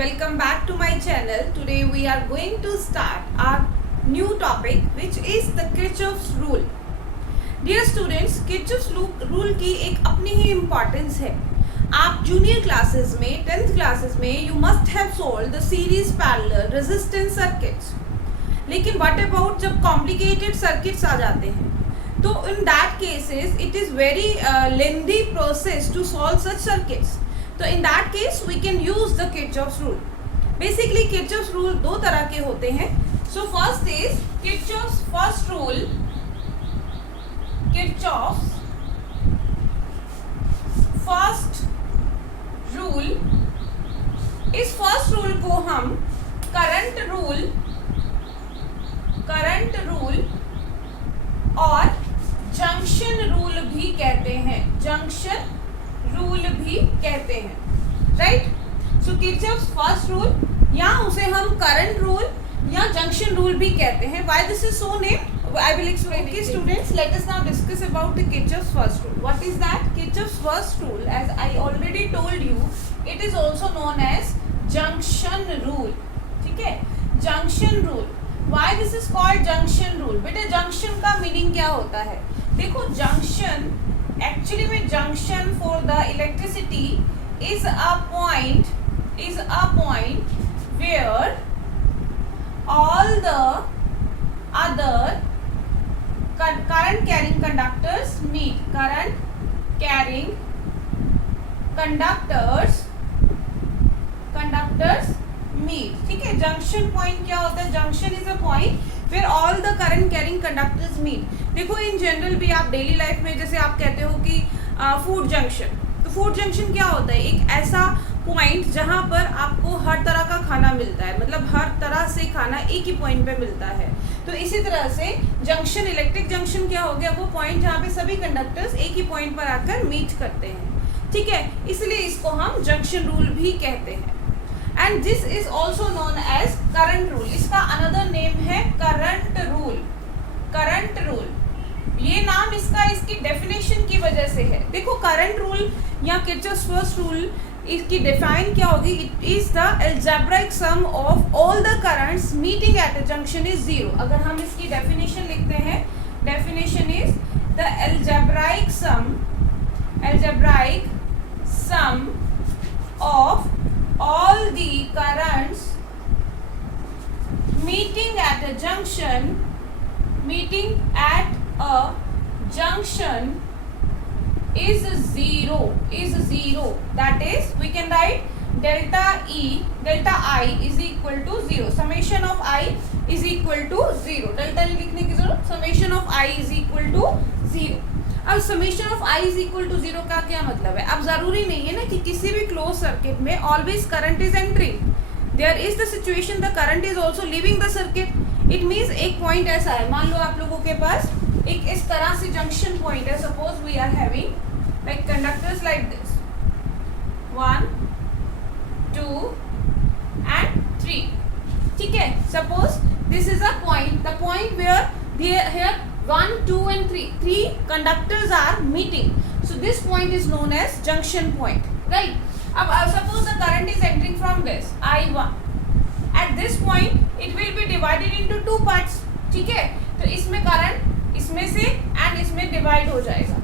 welcome back to my channel. Today we are going to start our new topic which is the Kirchhoff's rule. Dear students, Kirchhoff's rule की एक अपनी ही importance है. आप junior classes में 10th classes में you must have solved the series parallel resistance circuits. लेकिन what about जब complicated circuits आ जाते हैं तो in that cases it is very lengthy process to solve such circuits. तो in that case we can use the Kirchhoff's rule. Basically Kirchhoff's rule दो तरह के होते हैं. So first is Kirchhoff's first rule. Kirchhoff's first rule. इस first rule को हम current rule और junction rule भी कहते हैं. junction रूल भी कहते हैं, right. So Kirchhoff's first rule या उसे हम करंट रूल या जंक्शन रूल भी कहते हैं. Why this is so named I will explain. Okay students, let us now discuss about the Kirchhoff's first rule. What is that? Kirchhoff's first rule, as I already told you, it is also known as junction rule. ठीक है, junction rule. Why this is called junction rule? बेटा junction का meaning क्या होता है? देखो, junction actually में junction for the electricity is a point where all the other current carrying conductors meet. current carrying conductors meet. ठीक है, junction point क्या होता है? junction is a point फिर all the current carrying conductors meet. देखो, in general भी आप daily life में जैसे आप कहते हो कि फूड जंक्शन, तो फूड जंक्शन क्या होता है? एक ऐसा पॉइंट जहाँ पर आपको हर तरह का खाना मिलता है, मतलब हर तरह से खाना एक ही पॉइंट पे मिलता है. तो इसी तरह से जंक्शन, इलेक्ट्रिक जंक्शन क्या हो गया? वो पॉइंट जहाँ पे सभी कंडक्टर्स एक ही पॉइंट पर आकर मीट करते हैं. ठीक है, इसलिए इसको हम जंक्शन रूल भी कहते हैं. And this is also known as current rule. इसका अनदर नेम है करंट रूल. करंट रूल, ये नाम इसकी डेफिनेशन की वजह से है. देखो, करंट रूल या किरचॉफ्स फर्स्ट रूल, इसकी डिफाइन क्या होगी? It is the algebraic sum of all the currents meeting at a junction is zero. अगर हम इसकी डेफिनेशन लिखते हैं, definition is the algebraic sum of all the currents meeting at a junction is zero. That is, we can write delta I is equal to zero. Summation of I is equal to zero. delta नहीं लिखने की जरूरत, summation of I is equal to zero. अब summation of I is equal to zero का क्या मतलब है? अब जरूरी नहीं है ना कि किसी भी क्लोज सर्किट में always current is entering. There is the situation the current is also leaving the circuit. It means एक पॉइंट ऐसा है, मान लो आप लोगों के पास एक इस तरह से जंक्शन पॉइंट है. Suppose we are having like conductors like this 1 2 and 3. ठीक है, suppose this is a point, the point where here 1 2 and 3 conductors are meeting. So this point is known as junction point, right? अब suppose the current is entering from this I1. At this point it will be divided into two parts. ठीक है, तो इसमें current इसमें से and इसमें divide हो जाएगा.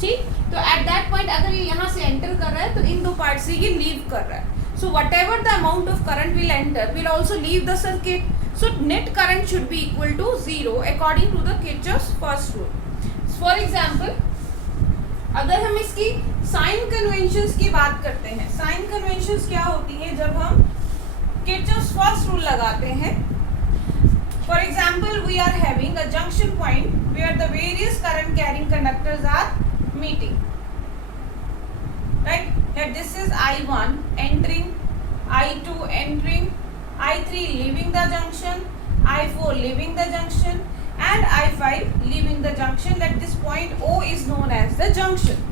ठीक, तो at that point अगर ये यहाँ से एंटर कर रहा है तो इन दो पार्ट से ये लीव कर रहा है. So whatever the amount of current will enter will also leave the circuit. So net current should be equal to zero according to the Kirchhoff's first rule. For example, अगर हम इसकी sign conventions की बात करते हैं, sign conventions क्या होती है जब हम Kirchhoff's first rule लगाते हैं? For example, we are having a junction point where the various current carrying conductors are meeting. Right? Here this is I1 entering, I2 entering, I3 leaving the junction, I4 leaving the junction and I5 leaving the junction. At this point O is known as the junction.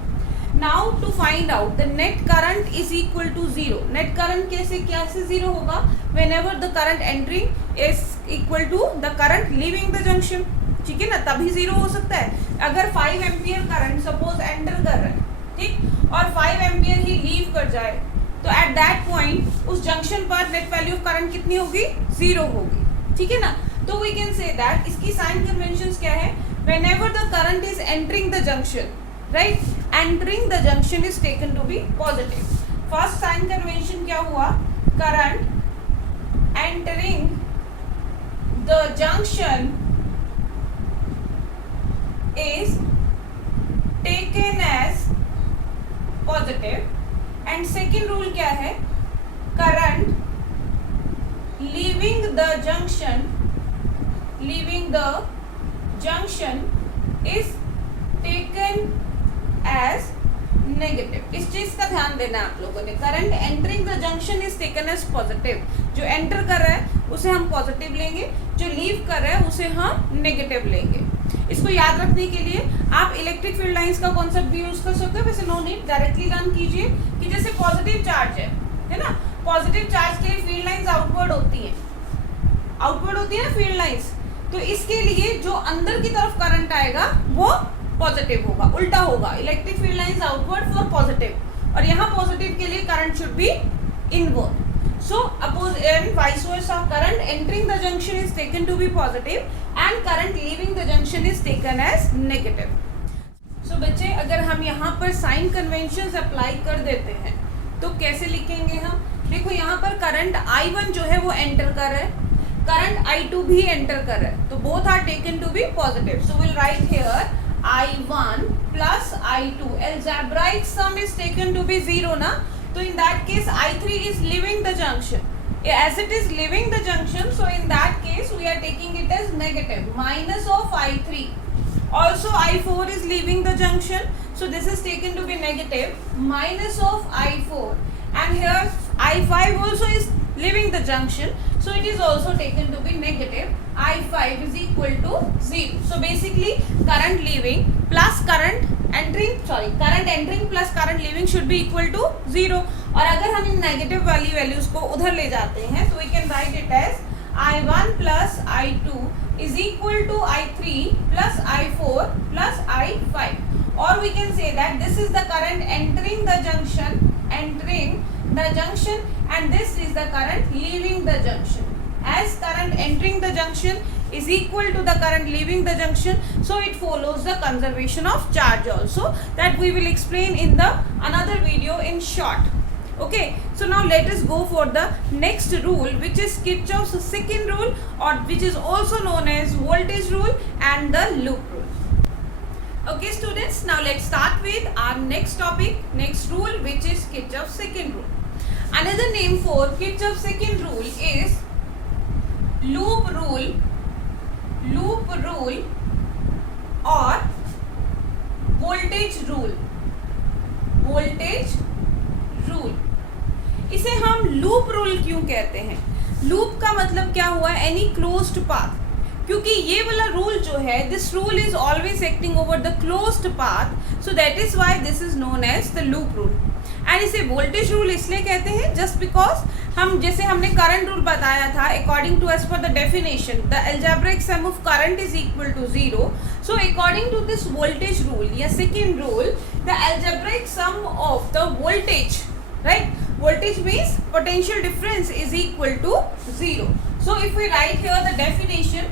Now to find out the net current is equal to zero. Net current कैसे zero होगा? Whenever the current entering is equal to the current leaving the junction. ठीक है ना, तभी zero हो सकता है. अगर 5 एम्पियर करंट सपोज एंटर कर रहा है, ठीक, और 5 एम्पियर ही लीव कर जाए तो एट दैट पॉइंट उस जंक्शन पर नेट वैल्यू ऑफ करंट कितनी होगी, 0 होगी, ठीक है ना। तो वी कैन से दैट इसकी साइन कन्वेंशंस क्या है, whenever the current is entering the junction, right, entering the junction is taken to be positive. First sign convention क्या हुआ, current entering the junction is taken as positive, and second rule क्या है, current leaving the junction is taken as negative. इस चीज का ध्यान देना है आप लोगों ने। Current entering the junction is taken as positive, जो एंटर कर रहा है उसे हम पॉजिटिव लेंगे, जो लीव कर रहा है उसे हम नेगेटिव लेंगे। इसको याद रखने के लिए आप इलेक्ट्रिक फील्ड लाइंस का कॉन्सेप्ट भी यूज कर सकते हो, वैसे नो नीड, डायरेक्टली लर्न कीजिए कि जैसे पॉजिटिव चार्ज है ना, पॉजिटिव चार्ज के लिए फील्ड लाइंस आउटवर्ड होती है ना फील्ड लाइंस, तो इसके लिए जो अंदर की तरफ करंट आएगा वो पॉजिटिव होगा, उल्टा होगा, electric field lines outward for positive, और यहाँ पॉजिटिव के लिए current should be inward. So oppose and vice versa, current entering the junction is taken to be positive and current leaving the junction is taken as negative. So बच्चे अगर हम यहाँ पर sign conventions apply कर देते हैं तो कैसे लिखेंगे हम, देखो यहाँ पर करंट I1 जो है वो एंटर कर रहा है, करंट I2 भी एंटर कर रहा है, तो both are taken to be positive. So will write here I1 plus I2, algebraic sum is taken to be 0 ना, so in that case I3 is leaving the junction, as it is leaving the junction, so in that case we are taking it as negative, minus of I3. Also I4 is leaving the junction, so this is taken to be negative, minus of I4, and here I5 also is leaving the junction, so it is also taken to be negative, I5 is equal to 0. So basically current leaving plus current entering plus current leaving should be equal to 0. और अगर हम इन negative वाली values को उधर ले जाते हैं तो we can write it as I1 plus I2 is equal to I3 plus I4 plus I5, or we can say that this is the current entering the junction, and this is the current leaving the junction. As current entering the junction is equal to the current leaving the junction, so it follows the conservation of charge also, that we will explain in the another video in short. Okay, so now let us go for the next rule, which is Kirchhoff's second rule, or which is also known as voltage rule and the loop rule. Okay students, now let's start with our next topic, next rule, which is Kirchhoff's second rule. Another name for Kirchhoff's second rule is loop rule or voltage rule. इसे हम loop rule क्यों कहते हैं? Loop का मतलब क्या हुआ, any closed path, क्योंकि ये वाला रूल जो है, this rule is always acting over the closed path, so that is why this is known as the loop rule. And इसे वोल्टेज रूल इसलिए कहते हैं जस्ट बिकॉज हम, जैसे हमने करंट रूल बताया था, according to as per the definition the algebraic sum of current is equal to 0, so according to this voltage rule या second rule, the algebraic sum of the voltage, right, voltage means potential difference is equal to 0. So if we write here the definition,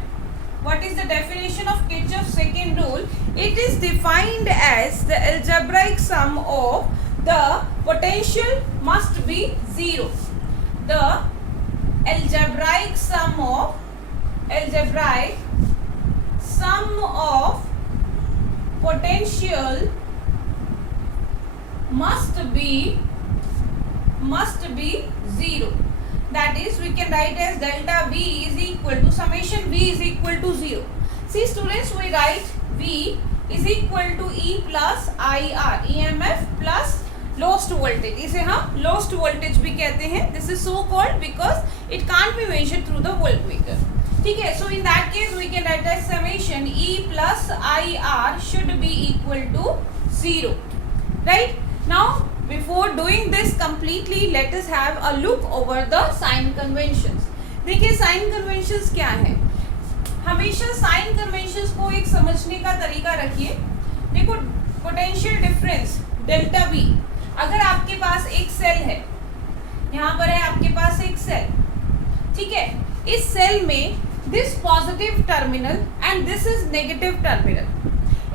what is the definition of Kirchhoff's second rule? It is defined as the algebraic sum of the potential must be 0. The algebraic sum of potential must be 0. That is, we can write as delta V is equal to summation V is equal to 0. See students, we write V is equal to E plus IR, EMF plus lost voltage. इसे हम lost voltage भी कहते हैं. This is so called because it can't be measured through the voltmeter. ठीक है, so in that case we can write as summation E plus IR should be equal to 0. Right? Now before doing this completely, let us have a look over the sign conventions. देखिए sign conventions क्या है. हमेशा sign conventions को एक समझने का तरीका रखिए. देखो potential difference delta V, अगर आपके पास एक सेल है, यहाँ पर है आपके पास एक सेल, ठीक है। इस सेल में this positive terminal and this is negative terminal.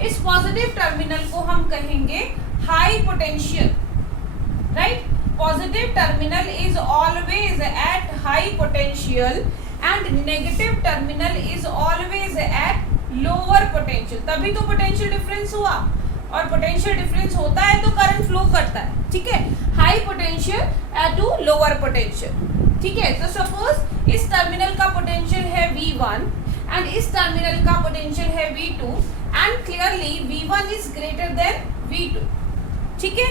इस पॉजिटिव टर्मिनल को हम कहेंगे high potential, right. Positive terminal is always at high potential and negative terminal is always at lower potential. तभी तो पोटेंशियल डिफरेंस हुआ, और potential difference होता है तो करंट फ्लो करता है, ठीक है। High potential to lower potential, ठीक है। तो सपोज इस टर्मिनल का पोटेंशियल है V1 एंड इस टर्मिनल का पोटेंशियल है V2 and clearly V1 is greater than V2, ठीक है।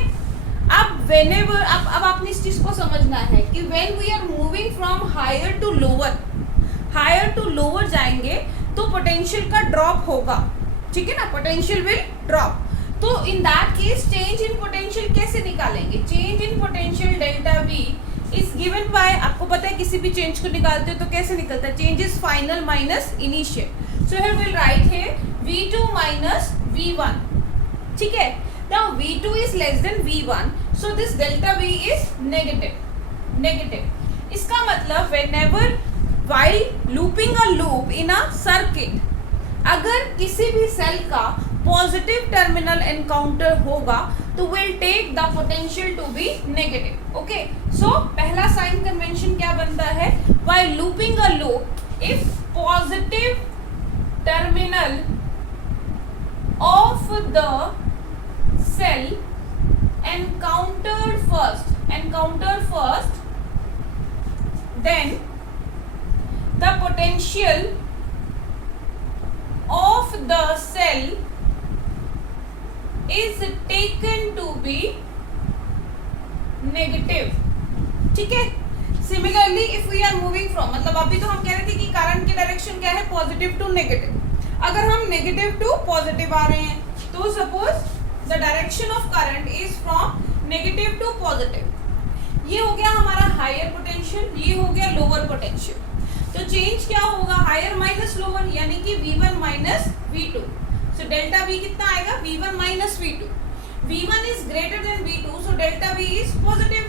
अब व्हेनेवर अब आपने इस चीज को समझना है कि when we are moving from higher to lower जाएंगे तो पोटेंशियल का ड्रॉप होगा, ठीक है ना, पोटेंशियल विल ड्रॉप। तो in that case change in potential कैसे निकालेंगे? Change in potential delta V is given by, आपको पता है किसी भी चेंज को निकालते हो तो कैसे निकलता है? Change is final minus initial. So here will write here V2 minus V1, ठीक है। Now V2 is less than V1, so this delta V is negative. इसका मतलब whenever while looping a loop in a circuit, अगर किसी भी cell का positive terminal encounter होगा तो will take the potential to be negative, okay. So पहला sign convention क्या बनता है? while looping a loop, if positive terminal of the cell encountered first, then the potential of the cell is taken to be negative, ठीक है। Similarly if we are moving from, मतलब अभी तो हम कह रहे थे कि करंट की डायरेक्शन क्या है? Positive to negative. अगर हम नेगेटिव टू पॉजिटिव आ रहे हैं तो suppose the direction of current is from negative to positive. ये हो गया हमारा हायर पोटेंशियल, ये हो गया लोअर पोटेंशियल। तो चेंज क्या होगा? हायर माइनस लोअर, यानी कि V1 minus V2। So delta V कितना आएगा? V1 minus V2। V1 is greater than V2, so delta V is positive.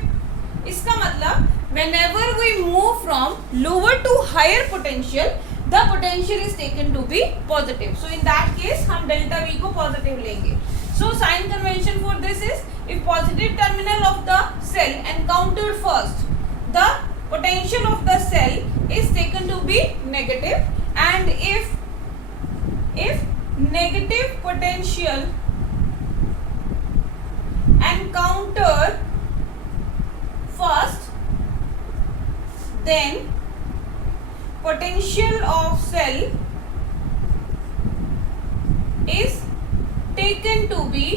इसका मतलब whenever we move from lower to higher potential, the potential is taken to be positive. So in that case हम delta V को positive लेंगे। So sign convention for this is, if positive terminal of the cell encountered first, the potential of the cell is taken to be negative, and if negative potential encountered first, then potential of cell is taken to be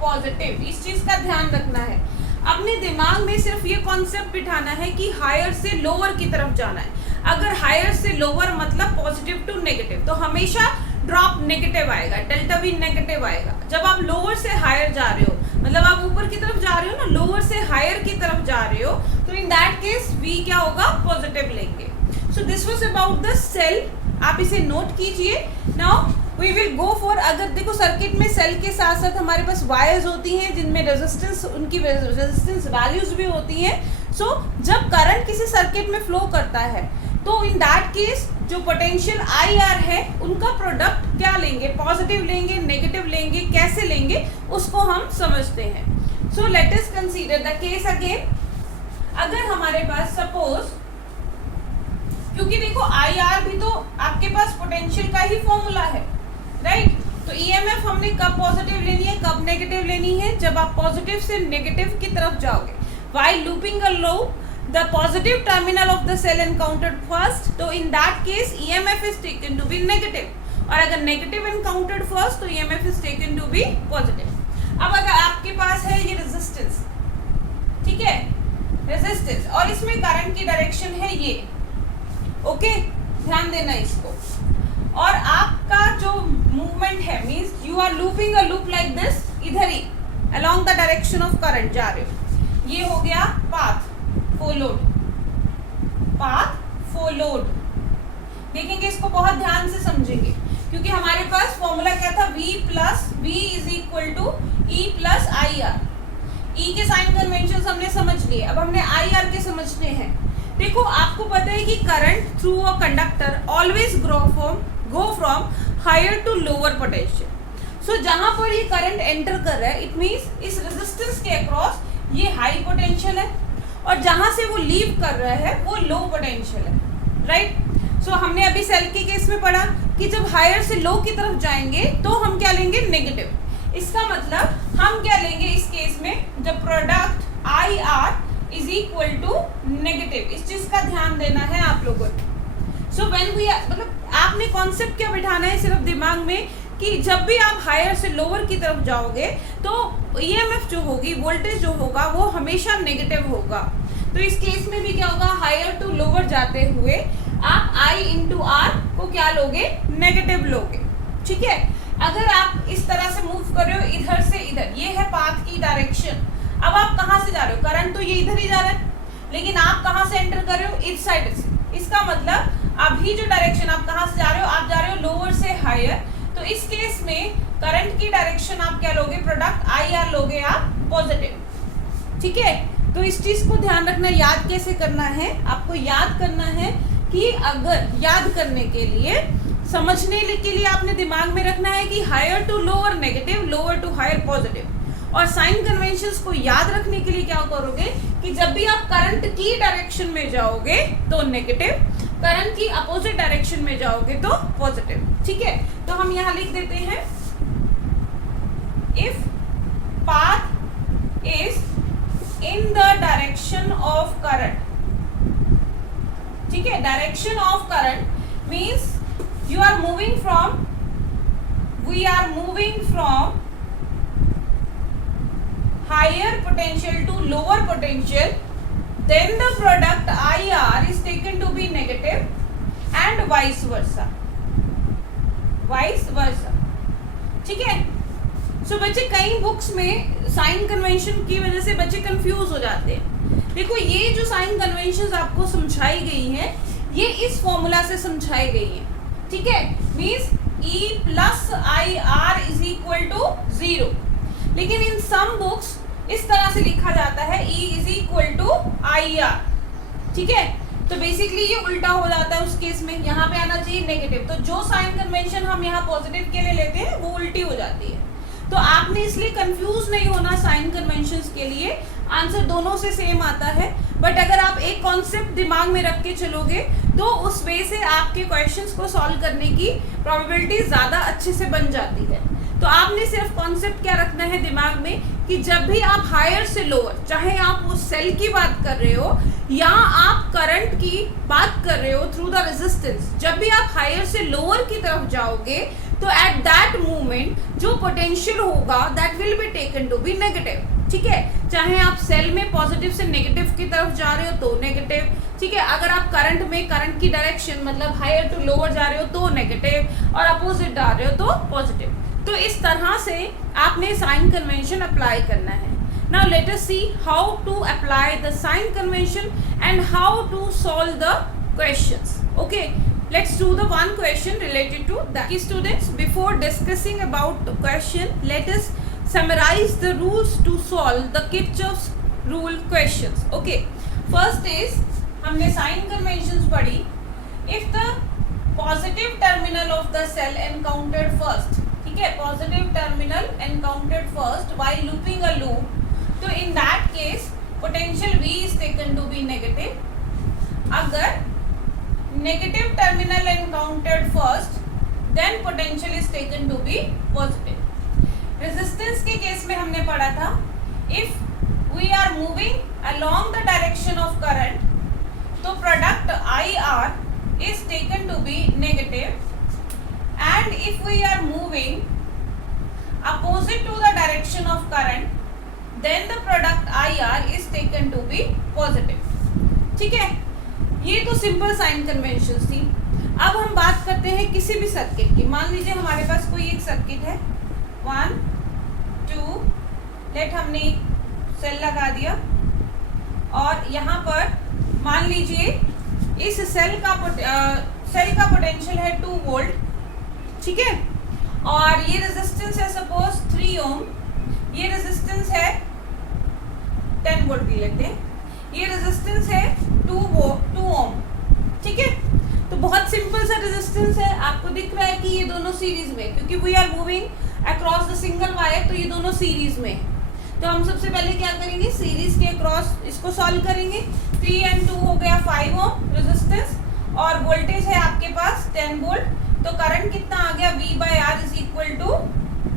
positive। इस चीज का ध्यान रखना है। अपने दिमाग में सिर्फ ये कॉन्सेप्ट बिठाना है कि हायर से लोअर की तरफ जाना है। अगर हायर से लोअर मतलब पॉजिटिव टू नेगेटिव, तो हमेशा ड्रॉप नेगेटिव आएगा, डेल्टा V नेगेटिव आएगा। जब आप लोअर से हायर जा रहे हो, मतलब आप ऊपर की तरफ जा रहे हो ना, लोअर से हायर की तरफ जा रहे हो, तो इन दैट केस V क्या होगा? पॉजिटिव लेंगे। So this was about the cell, आप इसे नोट कीजिए। Now we will go for, अगर देखो सर्किट में सेल के साथ साथ हमारे पास वायर्स होती हैं जिनमें रेजिस्टेंस, उनकी रेजिस्टेंस वैल्यूज भी होती हैं। सो जब करंट किसी सर्किट में फ्लो करता है तो इन दैट केस जो पोटेंशियल IR है उनका प्रोडक्ट क्या लेंगे? पॉजिटिव लेंगे, नेगेटिव लेंगे, कैसे लेंगे उसको हम समझते हैं। So let us consider the case again. अगर हमारे पास सपोज, क्योंकि देखो IR भी तो आपके पास पोटेंशियल का ही फॉर्मूला है, राइट। तो EMF हमने कब पॉजिटिव लेनी है, कब नेगेटिव लेनी है? जब आप पॉजिटिव से नेगेटिव की तरफ जाओगे। While looping a loop, the positive terminal of the cell encountered first, तो in that case EMF is taken to be negative, और अगर negative encountered first तो EMF is taken to be positive। अब अगर आपके पास है ये रेजिस्टेंस, ठीक है, रेजिस्टेंस, और इसमें करंट की डायरेक्शन है ये, ओके, ध्यान देना इसको। और आपका जो मूवमेंट है, means you are looping a loop like this, इधर ही along the direction of current जा रहे हो। ये हो गया पाथ फॉलोड। देखेंगे इसको, बहुत ध्यान से समझेंगे, क्योंकि हमारे पास फॉर्मूला क्या था? V + V = E + IR। ई के साइन कन्वेंशन हमने समझ लिए, अब हमने आई आर के समझने हैं। देखो आपको पता है कि current through a conductor always go from higher to lower potential. So जहां पर ये करंट एंटर कर रहा है इट मीन्स इस रेजिस्टेंस के अक्रॉस ये हाई पोटेंशियल है, और जहां से वो लीव कर रहा है वो लो पोटेंशियल है, राइट। सो हमने अभी सेल के केस में पढ़ा कि जब हायर से लो की तरफ जाएंगे तो हम क्या लेंगे, नेगेटिव। इसका मतलब हम क्या लेंगे इस केस में, जब product I R is equal to negative. इस चीज का ध्यान देना है आप लोगों ने। सो व्हेन वी मतलब आपने कॉन्सेप्ट क्या बिठाना है सिर्फ दिमाग में कि जब भी आप हायर से लोअर की तरफ जाओगे तो ईएमएफ जो होगी, वोल्टेज जो होगा वो हमेशा नेगेटिव होगा। तो इस केस में भी क्या होगा, हायर टू लोअर जाते हुए आप I इंटू आर को क्या लोगे, नेगेटिव लोगे, ठीक है। अगर आप इस तरह से मूव कर रहे हो इधर से इधर, ये है पाथ की डायरेक्शन। अब आप कहाँ से जा रहे हो, करंट तो ये इधर ही जा रहा है, लेकिन आप कहाँ से एंटर कर रहे हो, इस साइड से। इसका मतलब अभी जो डायरेक्शन आप कहाँ से जा रहे हो, आप जा रहे हो लोअर से हायर। तो इस केस में करंट की डायरेक्शन आप क्या लोगे, प्रोडक्ट आई आर लोगे आप पॉजिटिव, ठीक है। तो इस चीज को ध्यान रखना, याद कैसे करना है, आपको याद करना है कि अगर याद करने के लिए, समझने के लिए आपने दिमाग में रखना है कि higher to lower negative, lower to higher positive. और साइन कन्वेंशंस को याद रखने के लिए क्या करोगे कि जब भी आप करंट की डायरेक्शन में जाओगे तो नेगेटिव, करंट की अपोजिट डायरेक्शन में जाओगे तो पॉजिटिव, ठीक है। तो हम यहाँ लिख देते हैं, if path is in the direction of current, ठीक है। Direction of current means you are moving from, we are moving from higher potential to lower potential, then the product IR is taken to be negative and vice versa, ठीक है। सो बच्चे कई books में sign convention की वजह से बच्चे confuse हो जाते हैं। देखो ये जो साइन कन्वेंशंस आपको समझाई गई हैं ये इस फॉर्मूला से समझाई गई है, ठीक है। Means E plus I R is equal to 0, लेकिन इन सम बुक्स इस तरह से लिखा जाता है E is equal to I R, ठीक है। तो बेसिकली ये उल्टा हो जाता है उस केस में, यहाँ पे आना चाहिए नेगेटिव। तो जो साइन कन्वेंशन हम यहाँ पॉजिटिव के लिए लेते हैं वो उल्टी हो जाती है। तो आपने इसलिए कंफ्यूज नहीं होना साइन कन्वेंशंस के लिए, आंसर दोनों से सेम आता है। बट अगर आप एक कॉन्सेप्ट दिमाग में रख के चलोगे तो उस वे से आपके क्वेश्चंस को सॉल्व करने की प्रोबेबिलिटी ज़्यादा अच्छे से बन जाती है। तो आपने सिर्फ कॉन्सेप्ट क्या रखना है दिमाग में कि जब भी आप हायर से लोअर, चाहे आप उस सेल की बात कर रहे हो या आप करंट की बात कर रहे हो थ्रू द रेजिस्टेंस, जब भी आप हायर से लोअर की तरफ जाओगे तो एट दैट मोमेंट जो पोटेंशियल होगा that will be taken to be negative, ठीक है। चाहे आप सेल में पॉजिटिव से नेगेटिव की तरफ जा रहे हो तो नेगेटिव, ठीक है। अगर आप करंट में करंट की डायरेक्शन मतलब हायर टू लोअर जा रहे हो तो नेगेटिव, और अपोजिट जा रहे हो तो पॉजिटिव। तो इस तरह से आपने साइन कन्वेंशन अप्लाई करना है। Now let us see how to apply the sign convention and how to solve the questions. Okay, let's do the one question related to that. Students, before discussing about the question, let us summarize the rules to solve the Kirchhoff's rule questions. Okay, first is हमने sign conventions पढ़ी. If the positive terminal of the cell encountered first, ठीक है, positive terminal encountered first while looping a loop, तो in that case potential V is taken to be negative. अगर negative terminal encountered first, then potential is taken to be positive. Resistance के case में हमने पढ़ा था, if we are moving along the direction of current, तो product IR is taken to be negative, and if we are moving opposite to the direction of current, then the product IR is taken to be positive. ठीक है, ये तो simple sign conventions थी। अब हम बात करते हैं किसी भी सर्किट की। मान लीजिए हमारे पास कोई एक सर्किट है, 1 2, लेट हमने सेल लगा दिया, और यहाँ पर मान लीजिए इस सेल का पोटेंशियल है 2 वोल्ट, ठीक है। और ये रेजिस्टेंस है सपोज 3 ओम, ये रेजिस्टेंस है 10 वोल्ट ले लेते हैं। ये रेजिस्टेंस है 2 ओम, ठीक है। तो बहुत सिंपल सा रेजिस्टेंस है, आपको दिख रहा है कि ये दोनों सीरीज में, क्योंकि we are moving across the single wire, तो ये दोनों सीरीज में है। तो हम सबसे पहले क्या करेंगे, सीरीज के अक्रॉस इसको सॉल्व करेंगे। 3 and 2 हो गया 5 ओम रेजिस्टेंस, और वोल्टेज है आपके पास 10 वोल्ट। तो करंट कितना आ गया, V/R is equal to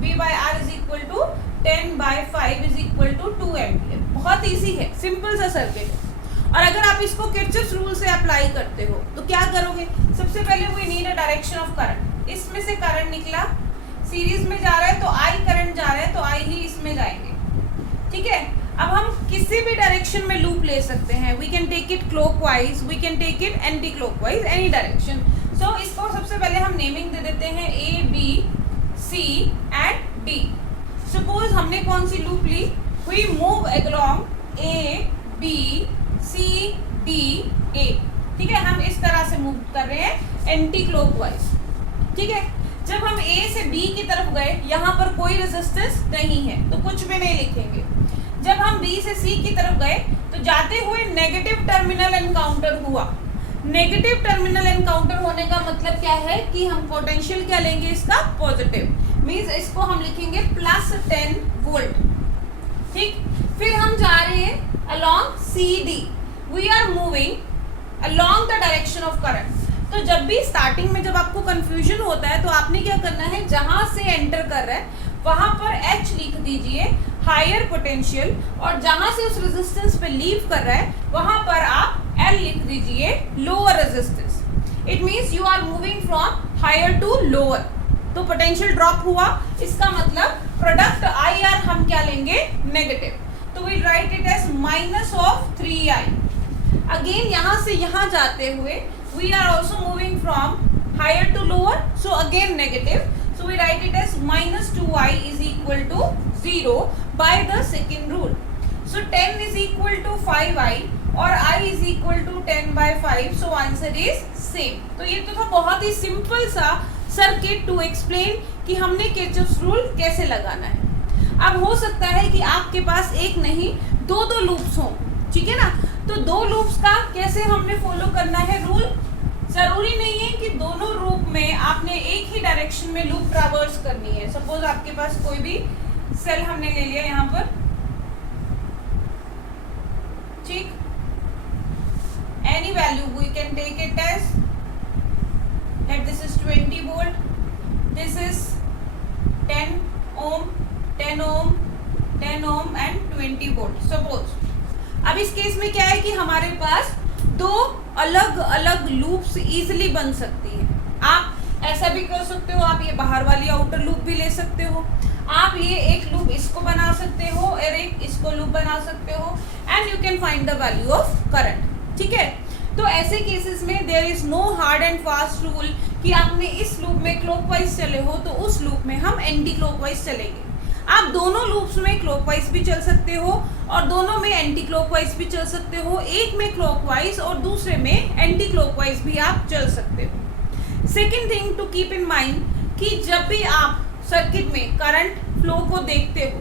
10/5 is equal to 2 ampere. बहुत इजी है, सिंपल सा सर्किट है। और अगर आप इसको किरचॉफ्स रूल से अप्लाई करते हो तो क्या करोगे, सबसे पहले we need a direction of current. इसमें से करंट निकला, सीरीज में जा रहा है तो I करंट जा रहा है, तो I ही इसमें जाएंगे, ठीक है। अब हम किसी भी डायरेक्शन में लूप ले सकते हैं, we can take it clockwise, we can take it anti clockwise, any direction. So इसको सबसे पहले हम नेमिंग दे देते हैं A, B, C and D। Suppose हमने कौन सी लूप ली, we move along A, B, C, D, A, ठीक है। हम इस तरह से मूव कर रहे हैं एंटी क्लॉकवाइज, ठीक है। जब हम A से B की तरफ गए, यहाँ पर कोई रेजिस्टेंस नहीं है तो कुछ भी नहीं लिखेंगे। जब हम B से C की तरफ गए तो जाते हुए नेगेटिव टर्मिनल एनकाउंटर हुआ। नेगेटिव टर्मिनल एनकाउंटर होने का मतलब क्या है कि हम पोटेंशियल क्या लेंगे इसका, पॉजिटिव, मींस इसको हम लिखेंगे +10 वोल्ट, ठीक। फिर हम जा रहे हैं along CD, we are moving along the direction of current. तो जब भी स्टार्टिंग में जब आपको कंफ्यूजन होता है तो आपने क्या करना है, जहां से एंटर कर रहा है वहां पर H लिख दीजिए, हायर पोटेंशियल, और जहां से उस रेजिस्टेंस पे लीव कर रहा है वहां पर आप L लिख दीजिए, lower resistance. It means you are moving from higher to lower, तो पोटेंशियल ड्रॉप हुआ, इसका मतलब प्रोडक्ट IR हम क्या लेंगे, नेगेटिव। तो we write it as -3I। Again यहाँ से यहाँ जाते हुए we are also moving from higher to lower, so again negative, so we write it as -2I is equal to 0 by the second rule. So 10 is equal to 5I और I is equal to 10/5, so answer is same. तो ये तो था बहुत ही simple सा circuit to explain कि हमने Kirchhoff's rule कैसे लगाना है। अब हो सकता है कि आपके पास एक नहीं दो लूप्स हों, ठीक है ना। तो 2 लूप्स का कैसे हमने फॉलो करना है रूल, जरूरी नहीं है कि दोनों लूप में आपने एक ही डायरेक्शन में लूप ट्रैवर्स करनी है। सपोज आपके पास कोई भी सेल हमने ले लिया यहाँ पर, ठीक, any value we can take it as that this is 20 volt, this is 10 ohm, 10 ohm, 10 ohm and 20 volt suppose. अब इस केस में क्या है कि हमारे पास 2 अलग अलग लूप्स इजीली बन सकती है। आप ऐसा भी कर सकते हो, आप ये बाहर वाली आउटर लूप भी ले सकते हो, आप ये एक लूप इसको बना सकते हो और एक इसको लूप बना सकते हो, and you can find the value of current, ठीक है। तो ऐसे केसेस में there is no hard and fast rule कि आपने इस लूप में क्लॉकवाइज चले हो तो उस लूप में हम एंटी क्लॉकवाइज चलेंगे। आप दोनों लूप्स में क्लॉकवाइज भी चल सकते हो और दोनों में एंटी क्लॉकवाइज भी चल सकते हो, एक में क्लॉकवाइज और दूसरे में एंटी क्लॉकवाइज भी आप चल सकते हो। Second thing to keep in mind कि जब भी आप सर्किट में करंट फ्लो को देखते हो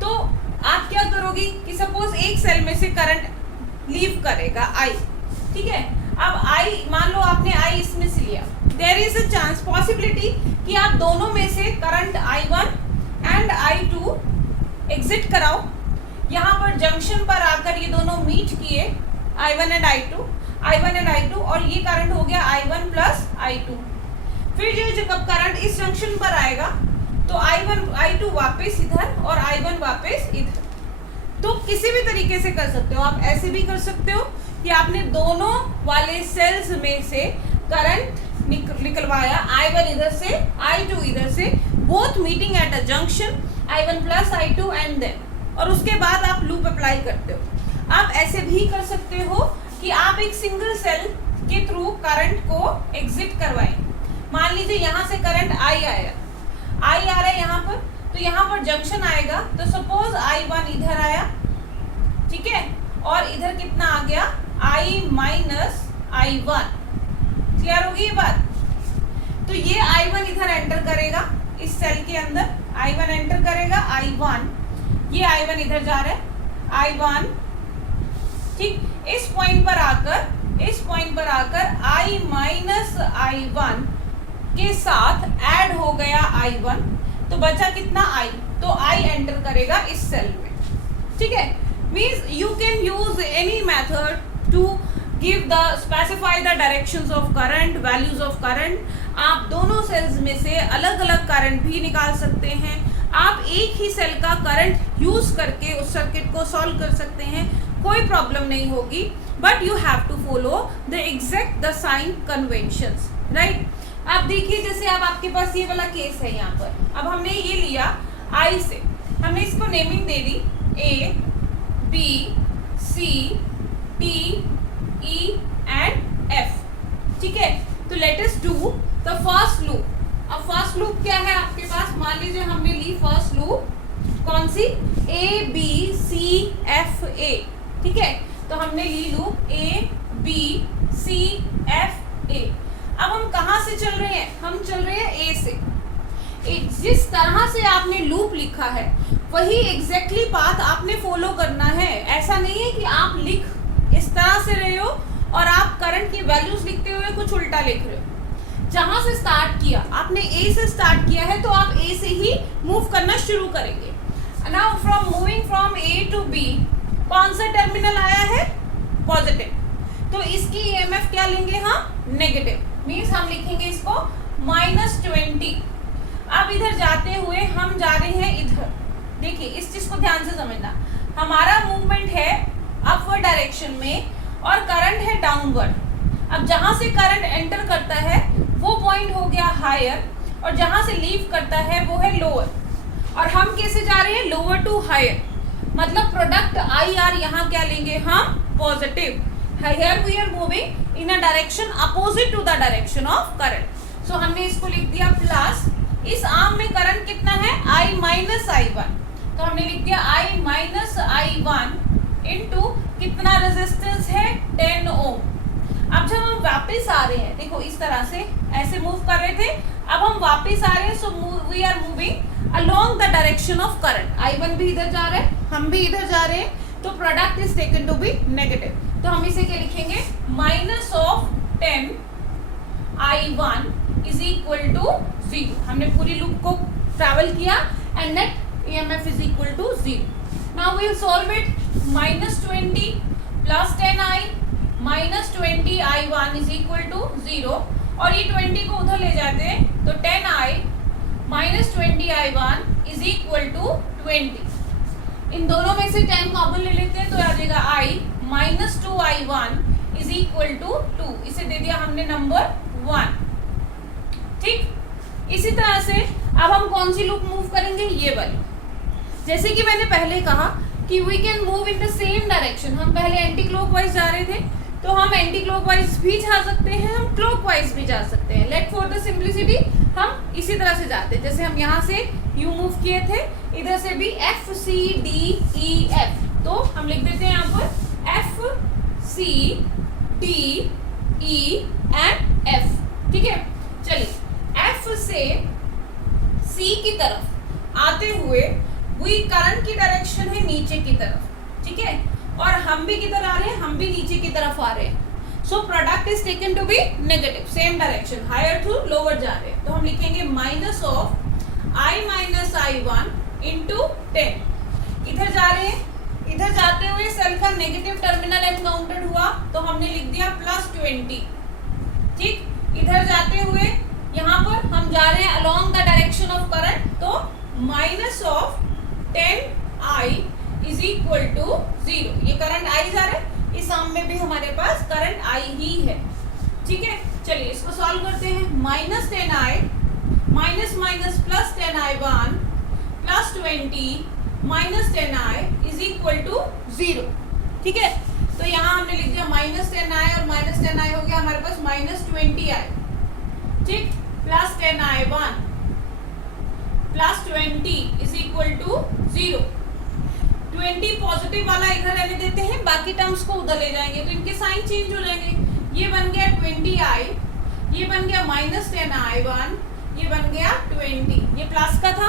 तो आप क्या करोगे कि सपोज एक सेल में से करंट लीव करेगा I, ठीक है। अब I, मान लो आपने I इसमें से लिया, there is a chance, possibility कि आप दोनों में से current I1 and I2 exit कराओ। यहाँ पर जंक्शन पर आकर ये दोनों मीट किए, I1 एंड I2, और ये करंट हो गया I1 प्लस I2। फिर जो जब करंट इस जंक्शन पर आएगा तो I1 I2 वापस इधर और I1 वापस इधर। तो किसी भी तरीके से कर सकते हो, आप ऐसे भी कर सकते हो कि आपने दोनों वाले सेल्स में से करंट निकलवाया, I1 इधर से I2 इधर से, both meeting at a junction, I1 plus I2 and then, और उसके बाद आप लूप अप्लाई करते हो। आप ऐसे भी कर सकते हो कि आप एक सिंगल सेल के थ्रू करंट को एग्जिट करवाएं। मान लीजिए यहाँ से करंट I आ रहा है यहाँ पर, तो यहाँ पर जंक्शन आएगा, तो सपोज I1 इधर आया, ठीक है, और इधर कितना आ गया I माइनस I1। क्लियर होगी ये बात। तो ये I1 इधर एंटर करेगा, इस सेल के अंदर I1 एंटर करेगा, I1, ये I1 इधर जा रहा है, I1, ठीक, इस पॉइंट पर आकर I माइनस I1 के साथ ऐड हो गया I1, तो बचा कितना I, तो I एंटर करेगा इस सेल में, ठीक है। Means you can use any method to give the specify the directions of current, values of current. आप दोनों सेल्स में से अलग अलग करंट भी निकाल सकते हैं। आप एक ही सेल का करंट यूज करके उस सर्किट को सॉल्व कर सकते हैं, कोई प्रॉब्लम नहीं होगी, but you have to follow the exact the sign conventions, right. आप देखिए, जैसे अब आपके पास ये वाला केस है यहाँ पर। अब हमने ये लिया आई से, हमने इसको नेमिंग दे दी A B C T E and F, ठीक है। तो let us do the first loop. अब फर्स्ट लूप क्या है आपके पास, मान लीजिए हमने ली फर्स्ट लूप कौन सी, ए बी सी एफ ए, ठीक है। तो हमने ली loop A B C F A. अब हम कहाँ से चल रहे हैं, हम चल रहे हैं ए से। जिस तरह से आपने लूप लिखा है वही एग्जैक्टली पाथ आपने फॉलो करना है। ऐसा नहीं है कि आप लिख इस तरह से रहे हो और आप करंट की वैल्यूज लिखते हुए कुछ उल्टा लिख रहे हो। जहां से स्टार्ट किया आपने, ए से स्टार्ट किया है, तो आप ए से ही मूव करना शुरू करेंगे। Now from moving from A to B, कौन सा टर्मिनल आया है, पॉजिटिव, तो इसकी ईएमएफ क्या लेंगे हम, नेगेटिव। मीन्स हम लिखेंगे इसको -20। अब इधर जाते हुए हम जा रहे हैं इधर। देखिए इस चीज को ध्यान से समझना, हमारा मूवमेंट है अपवर्ड डायरेक्शन में और करंट है डाउनवर्ड। अब जहां से करंट एंटर करता है वो पॉइंट हो गया हायर, और जहां से लीव करता है वो है लोअर। और हम कैसे जा रहे हैं, लोअर टू हायर, मतलब प्रोडक्ट आई आर यहाँ क्या लेंगे हम, positive. Here we are moving in a direction opposite to the direction of current. So हमने इसको लिख दिया प्लस, इस आर्म में करंट कितना है, I माइनस I1, तो हमने लिख दिया I माइनस I1 इनटू कितना रेजिस्टेंस है, 10 ओम। अब जब हम वापस आ रहे हैं, देखो इस तरह से ऐसे मूव कर रहे थे, अब हम वापस आ रहे हैं, so we are moving along the direction of current. I1 भी इधर जा रहा है, हम भी इधर जा रहे हैं, तो product is taken to be negative. तो हम इसे क्या लिखेंगे, minus of 10 I1 is equal to 0। हमने पूरी लूप को ट्रैवल किया and net EMF is equal to 0। Now we will solve it, -20 plus 10I -20 I1 is equal to 0, और ये 20 को उधर ले जाते हैं, तो 10I -20 I1 is equal to 20। इन दोनों में से 10 कॉमन ले लेते हैं, तो आ जाएगा I -2 I1 is equal to 2। इसे दे दिया हमने नंबर 1, ठीक। इसी तरह से अब हम कौन सी लूप मूव करेंगे, ये वाली। जैसे कि मैंने पहले कहा कि we can move in the same direction. हम पहले एंटी क्लॉकवाइज जा रहे थे, तो हम एंटी क्लॉकवाइज भी जा सकते हैं, हम क्लॉकवाइज भी जा सकते हैं। लेट फॉर द सिंप्लिसिटी हम इसी तरह से जाते हैं, जैसे हम यहाँ से यू मूव किए थे, इधर से भी F C D E F, तो हम लिख देते हैं यहाँ पर F C D E and F, ठीक है। चलिए F से C की तरफ आते हुए वही करंट की डायरेक्शन है नीचे की तरफ, ठीक है, और हम भी किधर आ रहे हैं, हम भी नीचे की तरफ आ रहे हैं। So product is taken to be negative, same direction, higher to lower जा रहे हैं, तो हम लिखेंगे minus of I minus I1 into 10। इधर जा रहे हैं, इधर जाते हुए सेल का नेगेटिव टर्मिनल एनकाउंटर्ड हुआ, तो हमने लिख दिया +20, ठीक। इधर जाते हुए यहाँ पर हम जा रहे हैं along the direction of current, तो minus of 10I is equal to 0। ये करंट I जा रहा है, इस आर्म में भी हमारे पास करंट I ही है, ठीक है। चलिए इसको सॉल्व करते हैं, -10I minus minus plus 10I1 plus 20 -10I is equal to 0, ठीक है। तो यहाँ हमने लिख दिया -10I और -10I हो गया हमारे पास -20I, ठीक, plus 10I1 plus 20 is equal to 0। 20 positive वाला इधर रहने देते हैं, बाकी टर्म्स को उधर ले जाएंगे, तो इनके साइन चेंज हो जाएंगे। ये बन गया 20I, ये बन गया -10I1, ये बन गया 20। ये प्लस का था,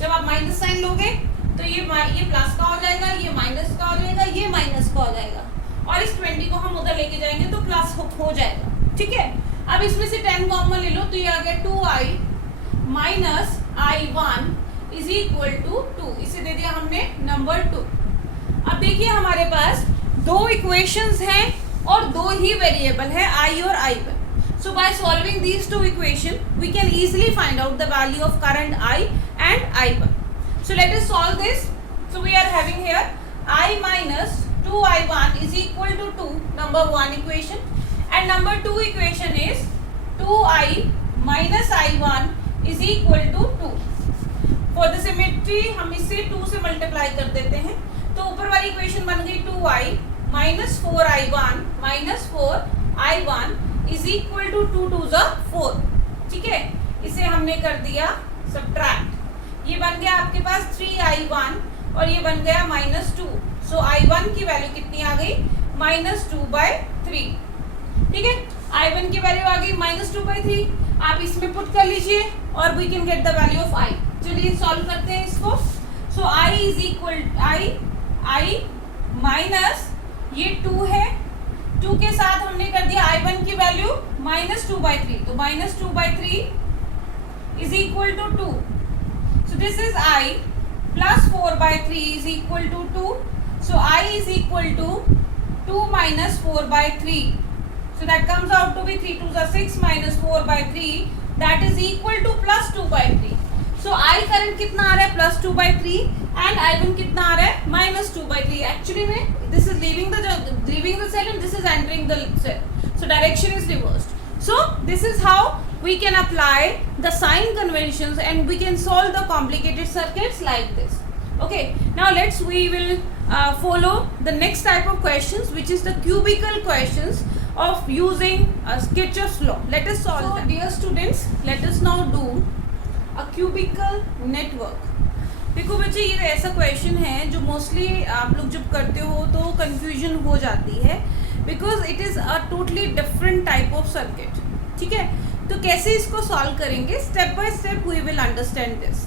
जब आप माइनस साइन लोगे तो ये प्लस का हो जाएगा, ये माइनस का हो जाएगा, ये माइनस का हो जाएगा, और इस 20 को हम उधर लेके जाएंगे तो प्लस हो जाएगा। ठीक है, अब इसमें से 10 कॉमन ले लो तो ये आ गया 2i minus i1 is equal to 2। इसे दे दिया हमने नंबर 2। अब देखिए हमारे पास दो इक्वेशंस हैं और दो ही वेरिएबल है i और i1। So by solving these two equations, we can easily find out the value of current I and I1. So let us solve this. So we are having here I minus 2I1 is equal to 2, number 1 equation, and number 2 equation is 2I minus I1 is equal to 2. For the symmetry हम इसे 2 से multiply कर देते हैं, तो ऊपर वाली equation बन गई 2I minus 4I1 minus 4I1 is equal to 2 2 ज़ा 4। ठीक है, इसे हमने कर दिया सब्ट्रैक्ट। ये बन गया आपके पास 3i1 और ये बन गया -2। सो i1 की वैल्यू कितनी आ गई? -2/3। ठीक है, i1 की वैल्यू आ गई -2/3। आप इसमें पुट कर लीजिए और we can get the value of i। चलिए सॉल्व करते हैं इसको। So i is equal i minus ये 2 है, 2 के साथ हमने कर दिया i1 की वैल्यू -2/3, तो -2/3 is equal to 2। So this is i plus 4/3 is equal to 2। So i is equal to 2 minus 4/3। So that comes out to be 3 2 ज़ा 6 minus 4/3 that is equal to +2/3। So i current कितना आ रहा है? +2/3 and i1 कितना आ रहा है? -2/3। Actually में this is leaving the cell and this is entering the cell, so direction is reversed. So this is how we can apply the sign conventions and we can solve the complicated circuits like this. Okay, now we will follow the next type of questions, which is the cubical questions of using Kirchhoff's law. Let us solve them. Dear students, let us now do a cubical network. देखो बच्चे, ये ऐसा question है जो mostly आप लोग जब करते हो तो कंफ्यूजन हो जाती है, because it is a totally different type of circuit. ठीक है, तो कैसे इसको सॉल्व करेंगे? Step by step we will understand this.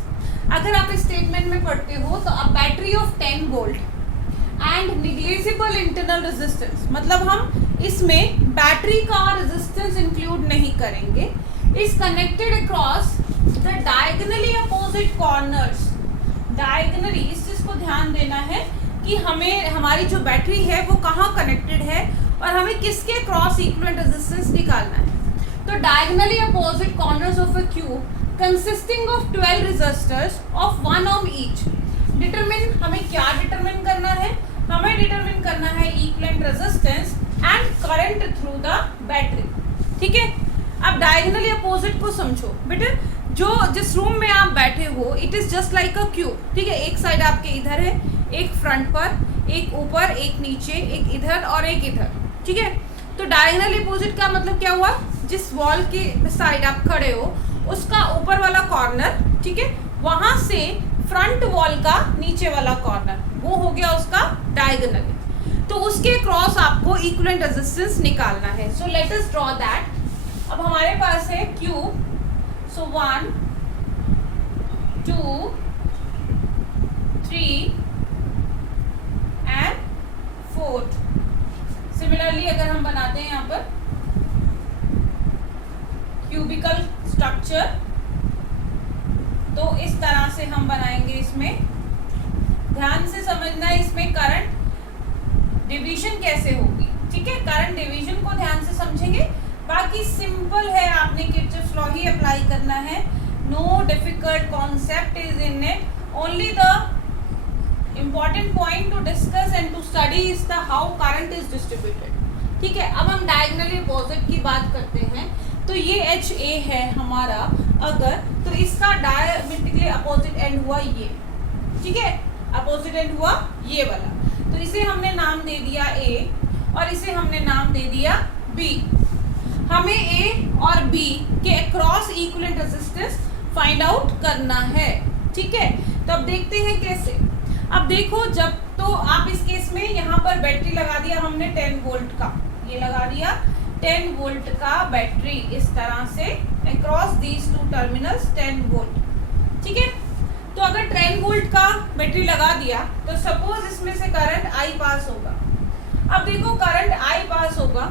अगर आप स्टेटमेंट में पढ़ते हो तो a battery of 10 volt and negligible internal resistance, मतलब हम इसमें बैटरी का रेजिस्टेंस इंक्लूड नहीं करेंगे, is connected across the diagonally opposite corners. Diagonally, इस चीज को ध्यान देना है कि हमें हमारी जो बैटरी है वो कहाँ कनेक्टेड है और हमें किसके क्रॉस इक्विवेलेंट रेजिस्टेंस निकालना है। तो diagonally opposite corners of a cube consisting of 12 resistors of 1 ohm each. Determine, हमें क्या डिटरमिन करना है? हमें डिटरमिन करना है equivalent resistance and current through the battery. ठीक है, अब डायगोनली अपोजिट को समझो बेटा। जो जिस रूम में आप बैठे हो it is just like a cube. ठीक है, एक साइड आपके इधर है, एक फ्रंट पर, एक ऊपर, एक नीचे, एक इधर और एक इधर। ठीक है, तो डायगोनली अपोजिट का मतलब क्या हुआ? जिस वॉल के साइड आप खड़े हो उसका ऊपर वाला कॉर्नर, ठीक है, वहां से फ्रंट वॉल का नीचे वाला कॉर्नर, वो हो गया उसका डायगोनली। तो उसके क्रॉस आपको इक्विवेलेंट रेजिस्टेंस निकालना है। So let us draw that. अब हमारे पास है क्यूब। So 1 2 3 and 4। सिमिलरली अगर हम बनाते हैं यहाँ पर क्यूबिकल स्ट्रक्चर, तो इस तरह से हम बनाएंगे। इसमें ध्यान से समझना है इसमें करंट डिवीजन कैसे होगी। ठीक है, करंट डिवीजन को ध्यान से समझेंगे, बाकी सिंपल है, आपने किरचॉफ्स लॉ ही अप्लाई करना है। No difficult concept is in it, only the important point to discuss and to study is the how current is distributed. ठीक है, अब हम डायगोनली अपोजिट की बात करते हैं। तो ये HA है हमारा, अगर तो इसका डायमेट्रिकली अपोजिट एंड हुआ ये। ठीक है, अपोजिट एंड हुआ ये वाला, तो इसे हमने नाम दे दिया A और इसे हमने नाम दे दिया B। हमें A और B के across equivalent resistance find out करना है। ठीक है, तो अब देखते हैं कैसे। अब देखो, जब तो आप इस केस में यहाँ पर बैटरी लगा दिया हमने 10 वोल्ट का, ये लगा दिया 10 वोल्ट का बैटरी इस तरह से across these two terminals 10 volt. ठीक है, तो अगर 10 वोल्ट वोल्ट का बैटरी लगा दिया तो सपोज इसमें से करंट आई पास होगा। अब देखो करंट आई पास होगा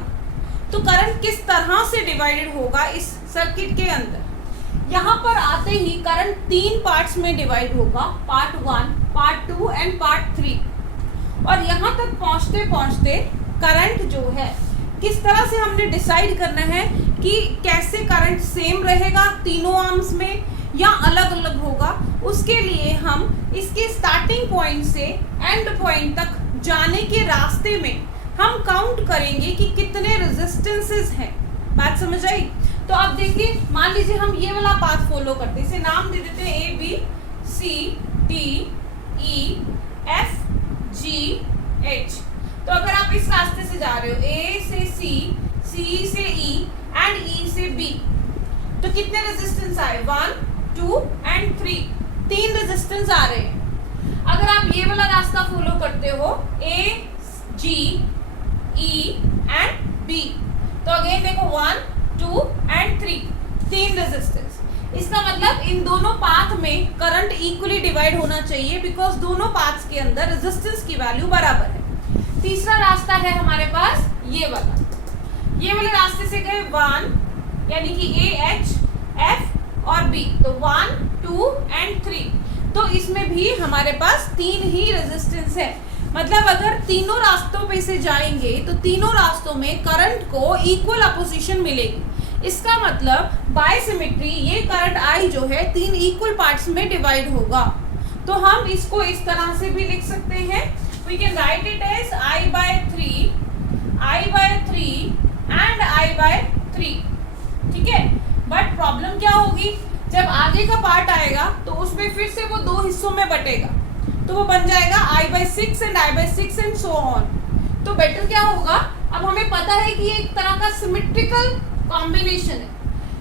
तो करंट किस तरह से डिवाइडेड होगा इस सर्किट के अंदर। यहाँ पर आते ही करंट 3 पार्ट्स में डिवाइड होगा, पार्ट 1, पार्ट 2 एंड पार्ट 3। और यहाँ तक पहुँचते पहुँचते करंट जो है किस तरह से हमने डिसाइड करना है कि कैसे करंट सेम रहेगा तीनों आर्म्स में या अलग अलग होगा। उसके लिए हम इसके स्टार्टिंग पॉइंट से एंड पॉइंट तक जाने के रास्ते में हम काउंट करेंगे कि कितने रेजिस्टेंसेस हैं। बात समझ आई? तो अब देखिए, मान लीजिए हम ये वाला पाथ फॉलो करते हैं, इसे नाम दे देते हैं A B C D E F G H। तो अगर आप इस रास्ते से जा रहे हो A से C, C से E एंड E से B, तो कितने रेजिस्टेंस आए? 1, 2 एंड 3, 3 रेजिस्टेंस आ रहे हैं। अगर आप ये वाला रास्ता फॉलो करते हो A G E and B, तो अगेन देखो 1, 2 एंड 3 रेजिस्टेंस। इसका मतलब इन दोनों पाथ में करंट इक्वली डिवाइड होना चाहिए, बिकॉज दोनों पाथ्स के अंदर रेजिस्टेंस की वैल्यू बराबर है। तीसरा रास्ता है हमारे पास ये वाले रास्ते से गए 1, यानी कि A H F और B, तो 1, 2 एंड 3। तो इसमें भी हमारे पास 3 ही रेजिस्टेंस है। मतलब अगर तीनों रास्तों पे से जाएंगे तो तीनों रास्तों में करंट को इक्वल अपोजिशन मिलेगी। इसका मतलब बाय सिमेट्री ये करंट आई जो है 3 इक्वल पार्ट्स में डिवाइड होगा। तो हम इसको इस तरह से भी लिख सकते हैं, we can write it as I by 3 and I by 3। ठीक है, बट प्रॉब्लम क्या होगी, जब आगे का पार्ट आएगा तो उसमें फिर से वो 2 हिस्सों में बटेगा, तो वो बन जाएगा I by 6 and I by 6 and so on। तो बेटर क्या होगा, अब हमें पता है कि ये एक तरह का सिमेट्रिकल कॉम्बिनेशन है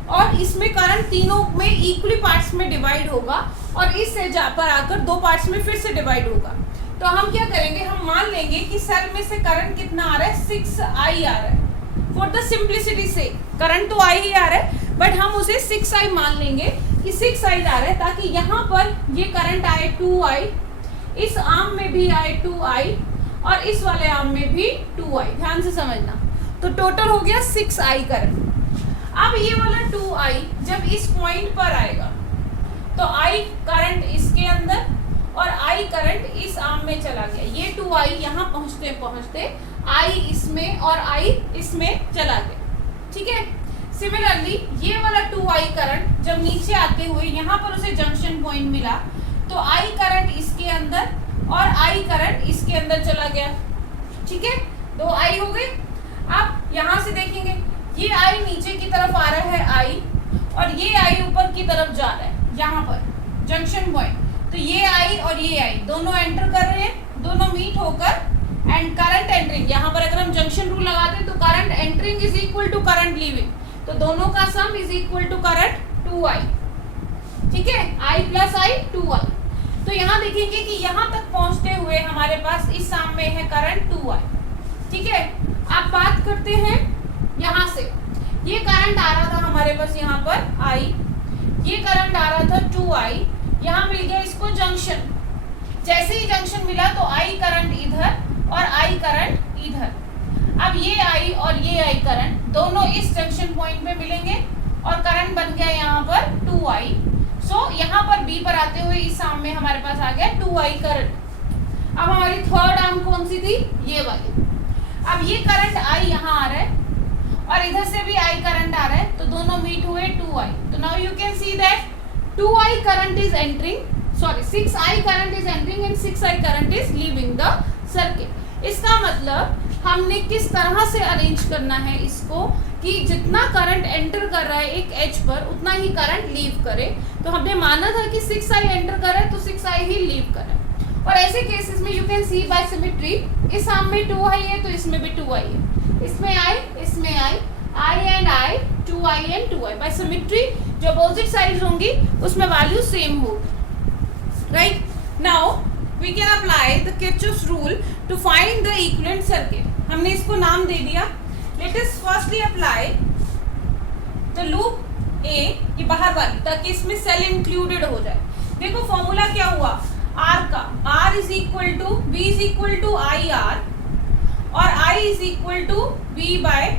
और इसमें करंट तीनों में इक्वली पार्ट्स में डिवाइड होगा और इससे जा पर आकर 2 पार्ट्स में फिर से डिवाइड होगा। तो हम क्या करेंगे, हम मान लेंगे कि सेल में से करंट कितना आ रहा है, 6I आ रहा है। फॉर द सिंप्लिसिटी से करंट तो I ही आ रहा है, बट हम उसे 6I मान लेंगे कि 6I आ रहा है, ताकि यहाँ पर ये करंट आए 2I, इस आर्म में भी आए 2I और इस वाले आर्म में भी 2I। ध्यान से समझना। तो टोटल हो गया 6I करंट। अब ये वाला 2I जब इस पॉइंट पर आएगा तो I करंट इसके अंदर और I करंट इस आर्म में चला गया। ये 2I यहाँ पहुँचते पहुँचते I इसमें और I इसमें चला गया। ठीक है, सिमिलरली ये वाला 2I करंट जब नीचे आते हुए यहाँ पर उसे जंक्शन पॉइंट मिला तो I करंट इसके अंदर और I करंट इसके अंदर चला गया। ठीक है, 2I हो गए। अब यहाँ से देखेंगे ये I नीचे की तरफ आ रहा है I और ये I ऊपर की तरफ जा रहा है यहाँ पर जंक्शन पॉइंट। तो ये I और ये I दोनों एंटर कर रहे हैं, दोनों मीट होकर एंड करंट एंटरिंग। यहाँ पर अगर हम जंक्शन रूल लगाते हैं तो current entering is equal to current leaving, तो दोनों का sum is equal to current 2I। ठीक है, I प्लस I 2I। तो यहाँ देखेंगे कि यहाँ तक पहुँचते हुए हमारे पास इस साम में है करंट 2I। ठीक है, अब बात करते हैं यहाँ से। ये करंट आ रहा था हमारे पास यहाँ पर I, ये करंट आ रहा था 2I, यहाँ मिल गया इसको जंक्शन। जैसे ही जंक्शन मिला तो I करंट इधर और I करंट इधर। अब ये I और ये I करंट दोनों इस जंक्शन पॉइंट में मिलेंगे और करंट बन गया यहाँ पर 2I। सो यहाँ पर B पर आते हुए इस आर्म में हमारे पास आ गया 2I करंट। अब हमारी थर्ड आर्म कौन सी थी, ये वाली। अब ये करंट I यहाँ आ रहा है और इधर से भी I करंट आ रहा है, तो दोनों मीट हुए 2I। तो now you can see that 2I current is entering, sorry 6I current is entering and 6I current is leaving the circuit। इसका मतलब हमने किस तरह से अरेंज करना है इसको कि जितना करंट एंटर कर रहा है एक एज पर उतना ही करंट लीव करे। तो हमने माना था कि 6I एंटर कर रहा है तो 6I ही लीव कर रहा है। और ऐसे केसेस में you can see by symmetry, इस आर्म में 2I है तो इसमें भी 2I है, इसमें I and I 2I and 2I। By symmetry जो अपोजिट साइड्स होंगी उसमें वैल्यू सेम होगी। Right, now we can apply the Kirchhoff's rule to find the equivalent circuit. हमने इसको नाम दे दिया। Let us firstly apply the loop A, ये बाहर वाली, ताकि इसमें सेल इंक्लूडेड हो जाए। देखो फॉर्मूला क्या हुआ, R का, R is equal to V is equal to I R और I is equal to V by,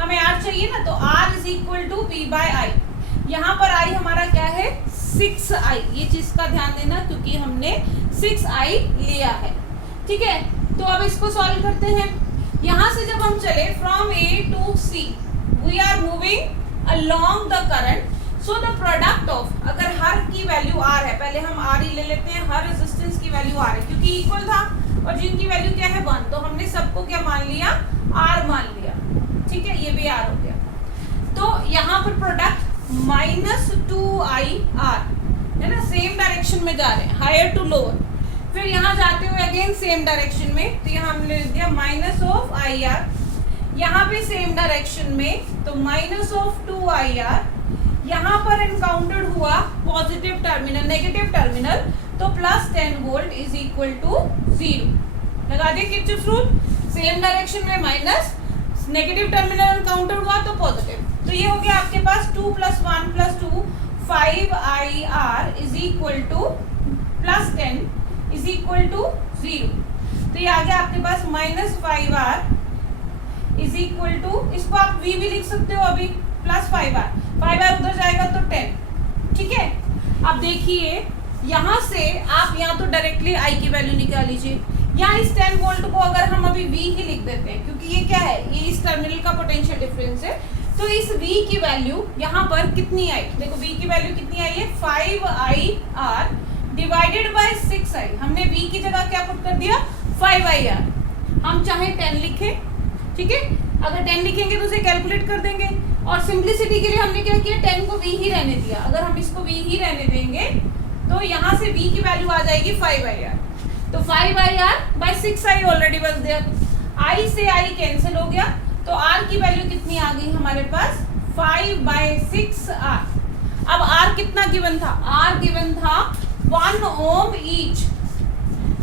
हमें R चाहिए ना, तो R is equal to V by I. यहाँ पर I हमारा क्या है 6i, ये चीज का ध्यान देना क्योंकि हमने 6i लिया है। ठीक है, तो अब इसको सॉल्व करते हैं। यहाँ से जब हम चले from A to C, we are moving along the current, so the product of, अगर हर की वैल्यू R है, पहले हम R ही ले लेते हैं, हर रेजिस्टेंस की वैल्यू R है क्योंकि इक्वल था और जिनकी वैल्यू क्या है 1, तो हमने सबको क्या मान लिया, R मान लिया। ठीक है, ये भी R हो गया। तो यहाँ पर प्रोडक्ट -2IR है ना, सेम डायरेक्शन में जा रहे हैं, हायर टू लोअर। फिर यहाँ जाते हुए अगेन सेम डायरेक्शन में, तो यहाँ हमने लिख दिया -IR, यहाँ पे सेम डायरेक्शन में तो -2IR, यहाँ पर एनकाउंटर्ड हुआ पॉजिटिव टर्मिनल, नेगेटिव टर्मिनल, तो +10 वोल्ट इज इक्वल टू 0। लगा दिए किरचॉफ्स रूल, सेम डायरेक्शन में माइनस, नेगेटिव टर्मिनल एनकाउंटर हुआ तो पॉजिटिव। तो ये हो गया आपके पास 2 + 1 + 2 5IR is equal to +10 is equal to 0। तो ये आ गया आपके पास -5R इज इक्वल टू, इसको आप V भी लिख सकते हो अभी, +5R, 5R उधर जाएगा तो 10। ठीक है, अब देखिए यहाँ से आप यहाँ तो डायरेक्टली I की वैल्यू निकाल लीजिए, यहाँ इस 10 वोल्ट को अगर हम अभी V ही लिख देते हैं क्योंकि ये क्या है, ये इस टर्मिनल का पोटेंशियल डिफरेंस है, तो इस V की वैल्यू यहाँ पर कितनी आई, देखो V की वैल्यू कितनी आई है 5IR डिवाइडेड बाय 6i, हमने V की जगह क्या पुट कर दिया 5IR, हम चाहे 10 लिखें। ठीक है, अगर 10 लिखेंगे तो उसे कैलकुलेट कर देंगे, और सिंप्लिसिटी के लिए हमने क्या किया 10 को V ही रहने दिया, अगर हम इसको V ही रहने देंगे तो यहाँ से V की वैल्यू आ जाएगी 5IR, तो 5IR बाय 6i ऑलरेडी बस देयर, I से I कैंसिल हो गया, तो R की वैल्यू कितनी आ गई हमारे पास 5/6R। अब R कितना गिवन था, R गिवन था 1 ओम ईच,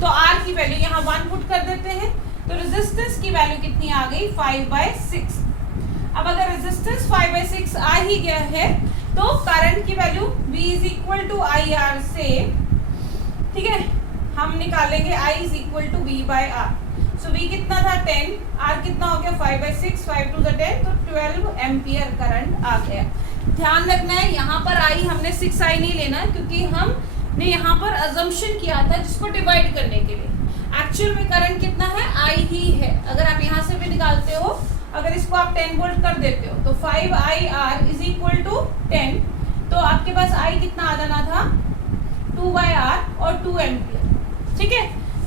तो R की वैल्यू यहाँ 1 पुट कर देते हैं, तो रेजिस्टेंस की वैल्यू कितनी आ गई 5/6। अब अगर रेजिस्टेंस 5/6 आ ही गया है तो करंट की value V is equal to IR से, ठीक है, हम निकालेंगे I is equal to V by R। So V कितना था 10, R कितना हो गया 5/6, 5 to the 10, तो 12 एम्पियर करंट आ गया। ध्यान रखना है यहाँ पर I हमने 6i नहीं लेना क्योंकि हमने यहाँ पर अजम्पशन किया था जिसको डिवाइड करने के लिए, एक्चुअल में करंट कितना है I ही है। अगर आप यहाँ से भी निकालते हो, अगर इसको आप 10 वोल्ट कर देते हो तो 5IR इज इक्वल टू 10, तो आपके पास I कितना आ जाना था 2/R और 2 एम्पियर। ठीक है,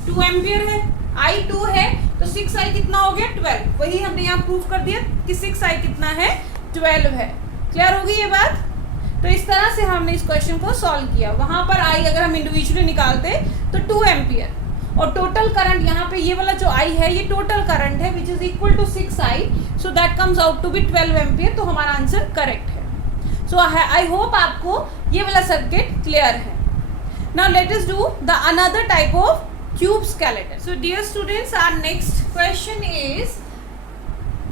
2 एम्पियर है, I 2 है, तो 6i कितना हो गया 12, वही हमने यहाँ प्रूव कर दिया कि 6i कितना है 12 है। क्लियर होगी ये बात? तो इस तरह से हमने इस क्वेश्चन को सॉल्व किया। वहां पर I अगर हम इंडिविजुअली निकालते तो 2 एम्पियर, और टोटल करंट यहाँ पे ये वाला जो I है ये टोटल करंट है which is equal to 6i, so that comes out to be 12 ampere, तो हमारा आंसर करेक्ट है। सो आई होप आपको ये वाला सर्किट क्लियर है। Now let us do the another type of cube skeleton. So dear students, our next question is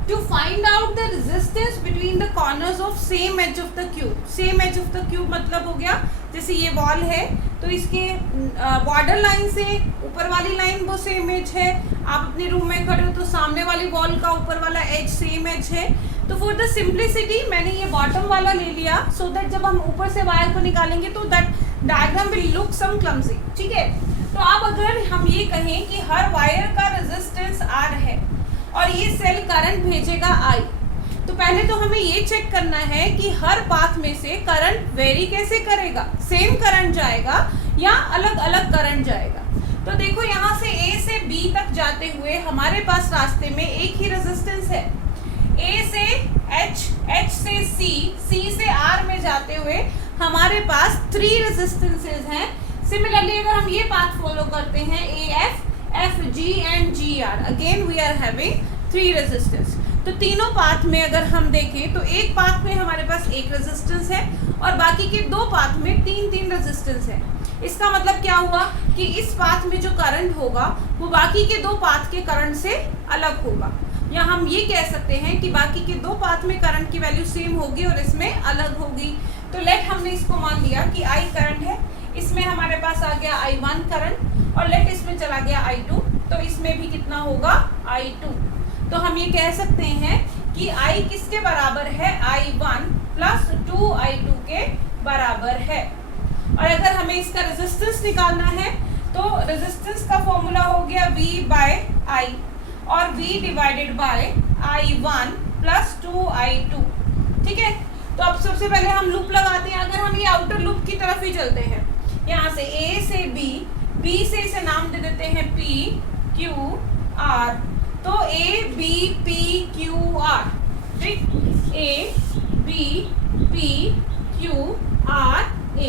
to find out the resistance between the corners of same edge of the cube. Same edge of the cube मतलब हो गया जैसे ये wall है तो इसके border line से ऊपर वाली लाइन वो सेम एज है, आप अपने रूम में खड़े हो तो सामने वाली वॉल का ऊपर वाला एज सेम एज है, तो फॉर द सिंप्लिसिटी मैंने ये बॉटम वाला ले लिया सो दैट जब हम ऊपर से वायर को निकालेंगे तो that diagram will look some clumsy. ठीक है, तो अब अगर हम ये कहें कि हर वायर का रेजिस्टेंस R है और ये सेल करंट भेजेगा I, तो पहले तो हमें ये चेक करना है कि हर पाथ में से करंट वेरी कैसे करेगा, सेम करंट जाएगा या अलग अलग करंट जाएगा। तो देखो यहाँ से A से B तक जाते हुए हमारे पास रास्ते में एक ही रेजिस्टेंस है, A से H, H से C, C से R में जाते हुए हमारे पास 3 रेजिस्टेंसेस हैं। सिमिलरली अगर हम ये पाथ फॉलो करते हैं AF, FG and GR, again we are having 3 resistance. तो तीनों पाथ में अगर हम देखें तो एक पाथ में हमारे पास एक रेजिस्टेंस है और बाकी के 2 पाथ में 3 रेजिस्टेंस है। इसका मतलब क्या हुआ कि इस पाथ में जो करंट होगा वो बाकी के 2 पाथ के करंट से अलग होगा, या हम ये कह सकते हैं कि बाकी के 2 पाथ में करंट की वैल्यू सेम होगी और इसमें अलग होगी। तो लेट हमने इसको मान लिया कि I करंट है, इसमें हमारे पास आ गया I1 करंट और लेट इसमें चला गया I2, तो इसमें भी कितना होगा I2। तो हम ये कह सकते हैं कि I किसके बराबर है, I1 प्लस 2I2 के बराबर है। और अगर हमें इसका रेजिस्टेंस निकालना है तो रेजिस्टेंस का फॉर्मूला हो गया V बाय I और V divided by I1 plus 2I2। ठीक है, तो अब सबसे पहले हम लूप लगाते हैं। अगर हम ये आउटर लूप की तरफ ही चलते हैं, यहाँ से A से B से इसे नाम दे देते हैं P Q R, तो A B P Q R, ठीक, A B P Q R A।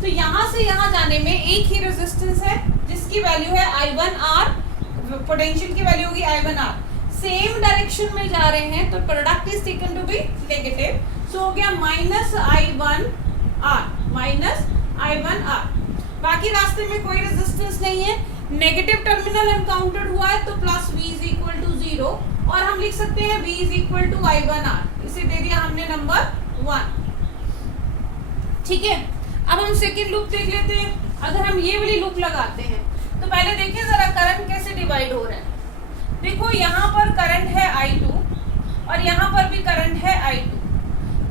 तो यहाँ से यहाँ जाने में एक ही रेजिस्टेंस है जिसकी वैल्यू है I1 R, पोटेंशियल की वैल्यू होगी I1 R। सेम डायरेक्शन में जा रहे हैं तो product is taken to be negative, so हो गया माइनस I1 R। बाकी रास्ते में कोई रेजिस्टेंस नहीं है, नेगेटिव टर्मिनल एनकाउंटर्ड हुआ है तो plus V is equal to 0 और हम लिख सकते हैं V is equal to I1 R, इसे दे दिया हमने नंबर 1। ठीक है, अब हम सेकेंड लूप देख लेते हैं। अगर हम ये वाली लूप लगाते हैं तो पहले देखिए जरा करंट कैसे डिवाइड हो रहा है। देखो यहाँ पर करंट है I2 और यहाँ पर भी करंट है I2,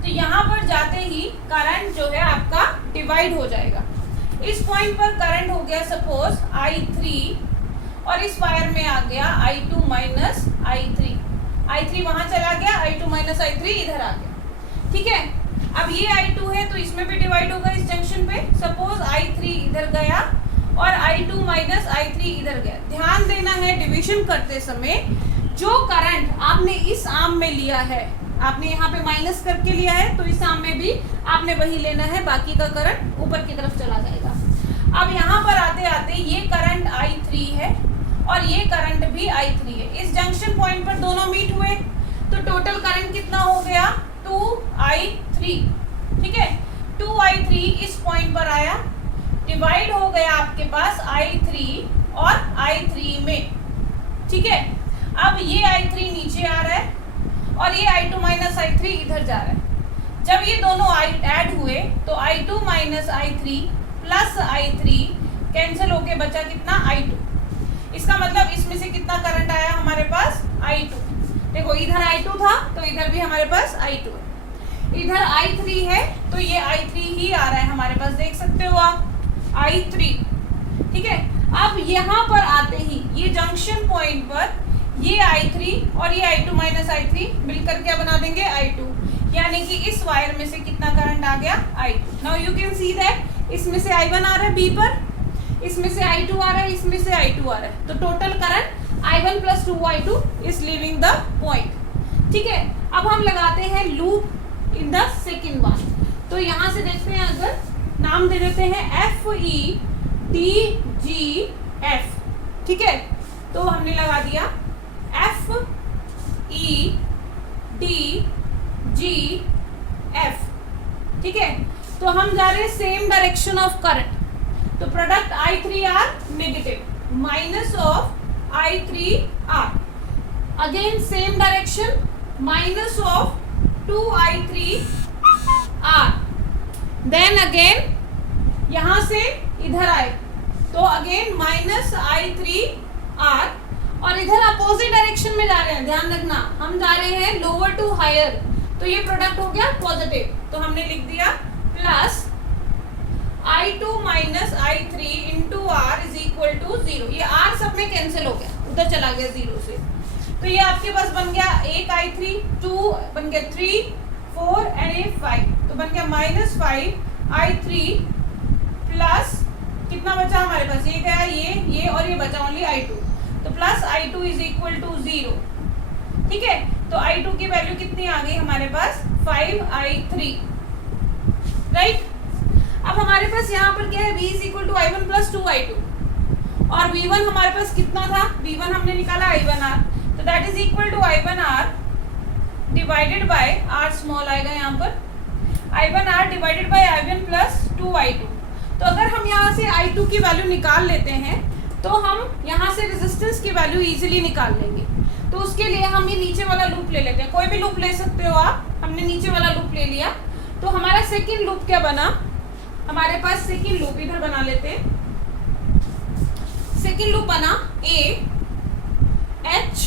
तो यहाँ पर जाते ही करंट जो है आपका डिवाइड हो जाएगा। इस पॉइंट पर करंट हो गया सपोज I3 और इस वायर में आ गया I2 माइनस I3 वहां चला गया, I2 माइनस I3 इधर आ गया। ठीक है, अब ये I2 है तो इसमें भी डिवाइड होगा इस जंक्शन पे। सपोज I3 इधर गया और I2 माइनस I3 इधर गया। ध्यान देना है डिवीजन करते समय जो करंट आपने इस आर्म में लिया है, आपने यहाँ पे माइनस करके लिया है तो इस आर्म में भी आपने वही लेना है, बाकी का करंट ऊपर की तरफ चला जाएगा। अब यहाँ पर आते आते ये करंट I3 है और ये करंट भी I3 है। इस जंक्शन पॉइंट पर दोनों मीट हुए तो टोटल करंट कितना हो गया, 2I3। ठीक है, 2I3 इस पॉइंट पर आया, डिवाइड हो गया आपके पास I3 और I3 में। ठीक है, अब ये I3 नीचे आ रहा है और ये I2 माइनस I3 इधर जा रहा है। जब ये दोनों ऐड हुए तो I2 minus I3 plus I3 cancel होके बचा कितना, I2। इसका मतलब इसमें से कितना करंट आया हमारे पास, I2। देखो इधर I2 था तो इधर भी हमारे पास I2 है, इधर I3 है तो ये I3 ही आ रहा है हमारे पास, देख सकते हो आप I3। ठीक है, अब यहाँ पर आते ही ये जंक्शन पॉइंट पर ये I3 और ये I2 माइनस I3 मिलकर क्या बना देंगे, I2, यानी कि इस वायर में से कितना करंट आ गया, I2। Now you can see that इसमें से I1 आ रहा है B पर, इसमें से I2 आ रहा है, इसमें से I2 आ रहा है, तो total current I1 plus 2I2 is leaving the point. ठीक है, अब हम लगाते हैं loop in the second one. तो यहाँ से देखते हैं, अगर नाम दे देते हैं FEDGF। ठीक है, तो हमने लगा दिया FEDGF। ठीक है, तो हम जा रहे हैं सेम डायरेक्शन ऑफ करंट, तो product I3R negative minus of I3R, again same direction minus of 2I3R, then again यहां से इधर आए तो अगेन माइनस I3R और इधर अपोजिट डायरेक्शन में जा रहे हैं। ध्यान रखना, हम जा रहे हैं लोअर टू हायर, तो ये प्रोडक्ट हो गया पॉजिटिव, तो हमने लिख दिया plus I2 minus I3 into R is equal to 0। ये R सब में कैंसिल हो गया, उधर चला गया 0 से, तो ये आपके पास बन गया एक I3, 2 बन गया 3, 4 एंड ये 5, तो बन गया माइनस 5I3 प्लस कितना बचा हमारे पास, ये गया ये और ये बचा ओनली I2, तो plus I2 is equal to 0। ठीक है, तो I2 की वैल्यू कितनी आ गई हमारे पास, 5I3। राइट, अब हमारे पास यहाँ पर क्या है, V is equal to I1 plus 2I2 और V1 हमारे पास कितना था, V1 हमने निकाला I1R, तो that is equal to I1R divided by R small आएगा यहाँ पर, I1R divided bye I1 plus 2I2। तो अगर हम यहाँ से I2 की वैल्यू निकाल लेते हैं तो हम यहाँ से रेजिस्टेंस की वैल्यू इजीली निकाल लेंगे। तो उसके लिए हम ये नीचे वाला लूप ले लेते हैं, कोई भी लूप ले सकते हो आप, हमने नीचे वाला लूप ले लिया। तो हमारा सेकेंड लूप क्या बना, हमारे पास सेकेंड लूप इधर बना लेते हैं। सेकेंड लूप बना A H,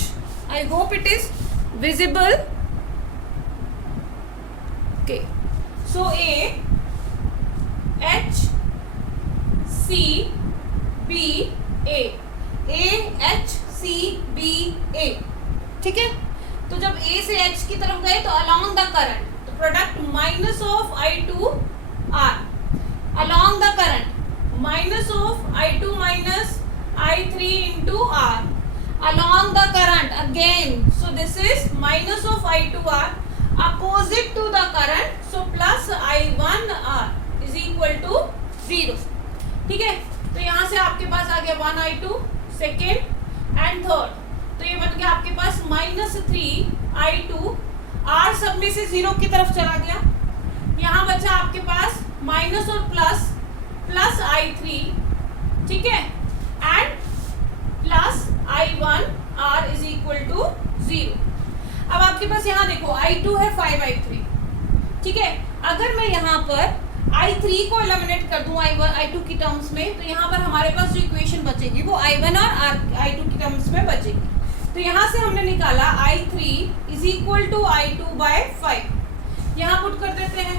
I hope it is visible. Okay, so A H C B A, H C B A, ठीक है। तो जब ए से एच की तरफ गए तो अलॉन्ग द करंट, तो product minus of I two R, along the current minus of I two minus I three into R, along the current again, so this is minus of I2R opposite to the current, so plus I1R is equal to 0, ठीक है। तो यहाँ से आपके पास आ गया 1 I2 second and third, तो ये बन गया आपके पास -3 I2, R सब में से 0 की तरफ चला गया, यहाँ बचा आपके पास माइनस और प्लस I3, ठीक है, and plus I1R is equal to 0। अब आपके पास यहाँ देखो I2 है 5I3, ठीक है। अगर मैं यहाँ पर I3 को एलिमिनेट कर दूं I2 की टर्म्स में, तो यहाँ पर हमारे पास जो इक्वेशन बचेगी वो I1 और I2 की टर्म्स में बचेगी। तो यहाँ से हमने निकाला I3 is equal to I2 bye 5, यहाँ पुट कर देते हैं,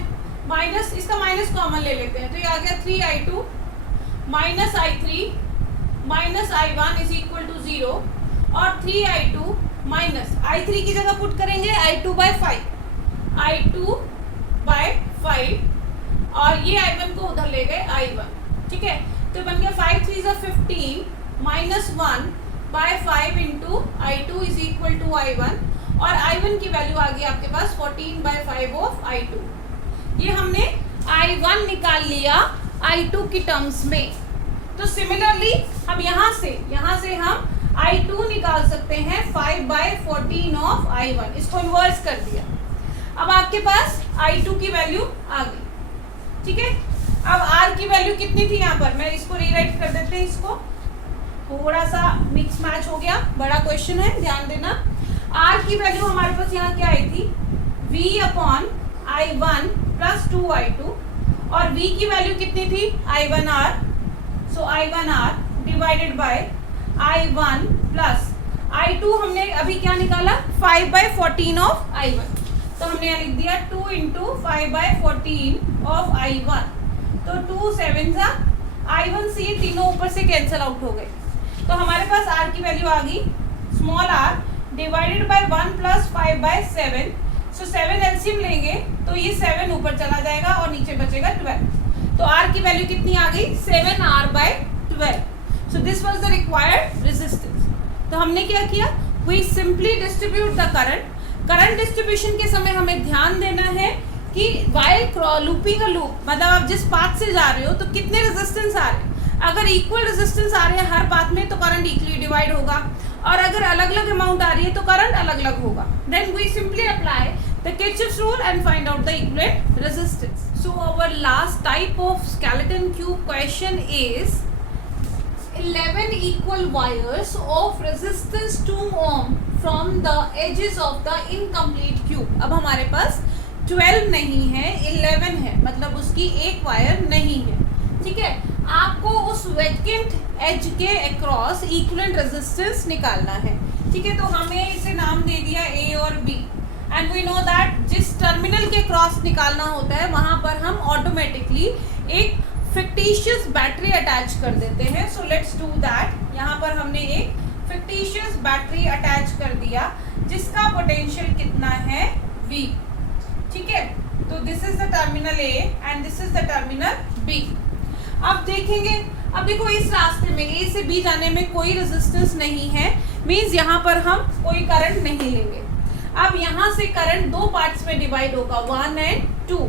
माइनस इसका माइनस कॉमन ले लेते हैं, तो ये आ गया 3I2 minus I3 minus I1 is equal to 0, और 3I2 माइनस I3 की जगह पुट करेंगे I2 बाय 5, I2 बाय 5, और ये I1 को उधर ले गए I1, ठीक है। तो बन गया 5 3 = 15 minus 1 by 5 into I2 is equal to I1, और I1 की वैल्यू आ गई आपके पास 14 बाय 5 ऑफ I2। ये हमने I1 निकाल लिया I2 की टर्म्स में। तो सिमिलरली हम यहाँ से हम I2 निकाल सकते हैं 5 बाय 14 ऑफ I1, इसको इन्वर्स कर दिया। अब आपके पास I2 की वैल्यू आ गई, ठीक है। अब R की वैल्यू कितनी थी यहाँ पर, मैं इसको रीराइट कर देते हैं, इसको थोड़ा सा मिक्स मैच हो गया, बड़ा क्वेश्चन है, ध्यान देना। R की वैल्यू हमारे पास यहाँ क्या आई थी, V upon I1 plus 2I2, और V की वैल्यू कितनी थी I1R, सो I1R divided bye I1 plus I2 हमने अभी क्या निकाला 5 बाय 14 ऑफ I1, तो हमने यहाँ लिख दिया 2 इंटू 5 बाय 14 ऑफ I1, तो 2 7 सा I1 से तीनों ऊपर से कैंसिल आउट हो गए, तो हमारे पास R की वैल्यू आ गई small r divided by 1 plus 5 by 7, so 7 LCM लेंगे तो ये 7 ऊपर चला जाएगा और नीचे बचेगा 12, तो R की वैल्यू कितनी आ गई 7R by 12, so this was the required resistance. तो हमने क्या किया, we simply distribute the current distribution के समय हमें ध्यान देना है कि वाइल लूपिंग अ लूप, मतलब आप जिस पाथ से जा रहे हो तो कितने रेजिस्टेंस आ रहे हैं, अगर इक्वल रेजिस्टेंस आ रहे हैं हर पाथ में तो करंट इक्वली डिवाइड होगा, और अगर अलग अलग अमाउंट आ रही है तो करंट अलग अलग होगा। Then we simply apply the Kirchhoff's rule and find out the equivalent resistance. So our last type of skeleton cube question is 11 equal wires of resistance 2 ohm from the edges of the incomplete cube. अब हमारे पास 12 नहीं है 11 है, मतलब उसकी एक wire नहीं है, ठीक है। आपको उस वैकेंट एज के अक्रॉस इक्विवेलेंट रेजिस्टेंस निकालना है, ठीक है। तो हमें इसे नाम दे दिया A और B, and we know that जिस टर्मिनल के क्रॉस निकालना होता है वहाँ पर हम ऑटोमेटिकली एक फिक्टिशियस बैटरी अटैच कर देते हैं। So let's do that. यहाँ पर हमने एक फिक्टिशियस बैटरी अटैच कर दिया जिसका पोटेंशियल कितना है V, ठीक है। तो this is the terminal A and this is the terminal B। अब देखेंगे, अब देखो इस रास्ते में A से B जाने में कोई रेजिस्टेंस नहीं है, मीन्स यहाँ पर हम कोई करंट नहीं लेंगे। अब यहाँ से करंट दो पार्ट्स में डिवाइड होगा 1 एंड 2,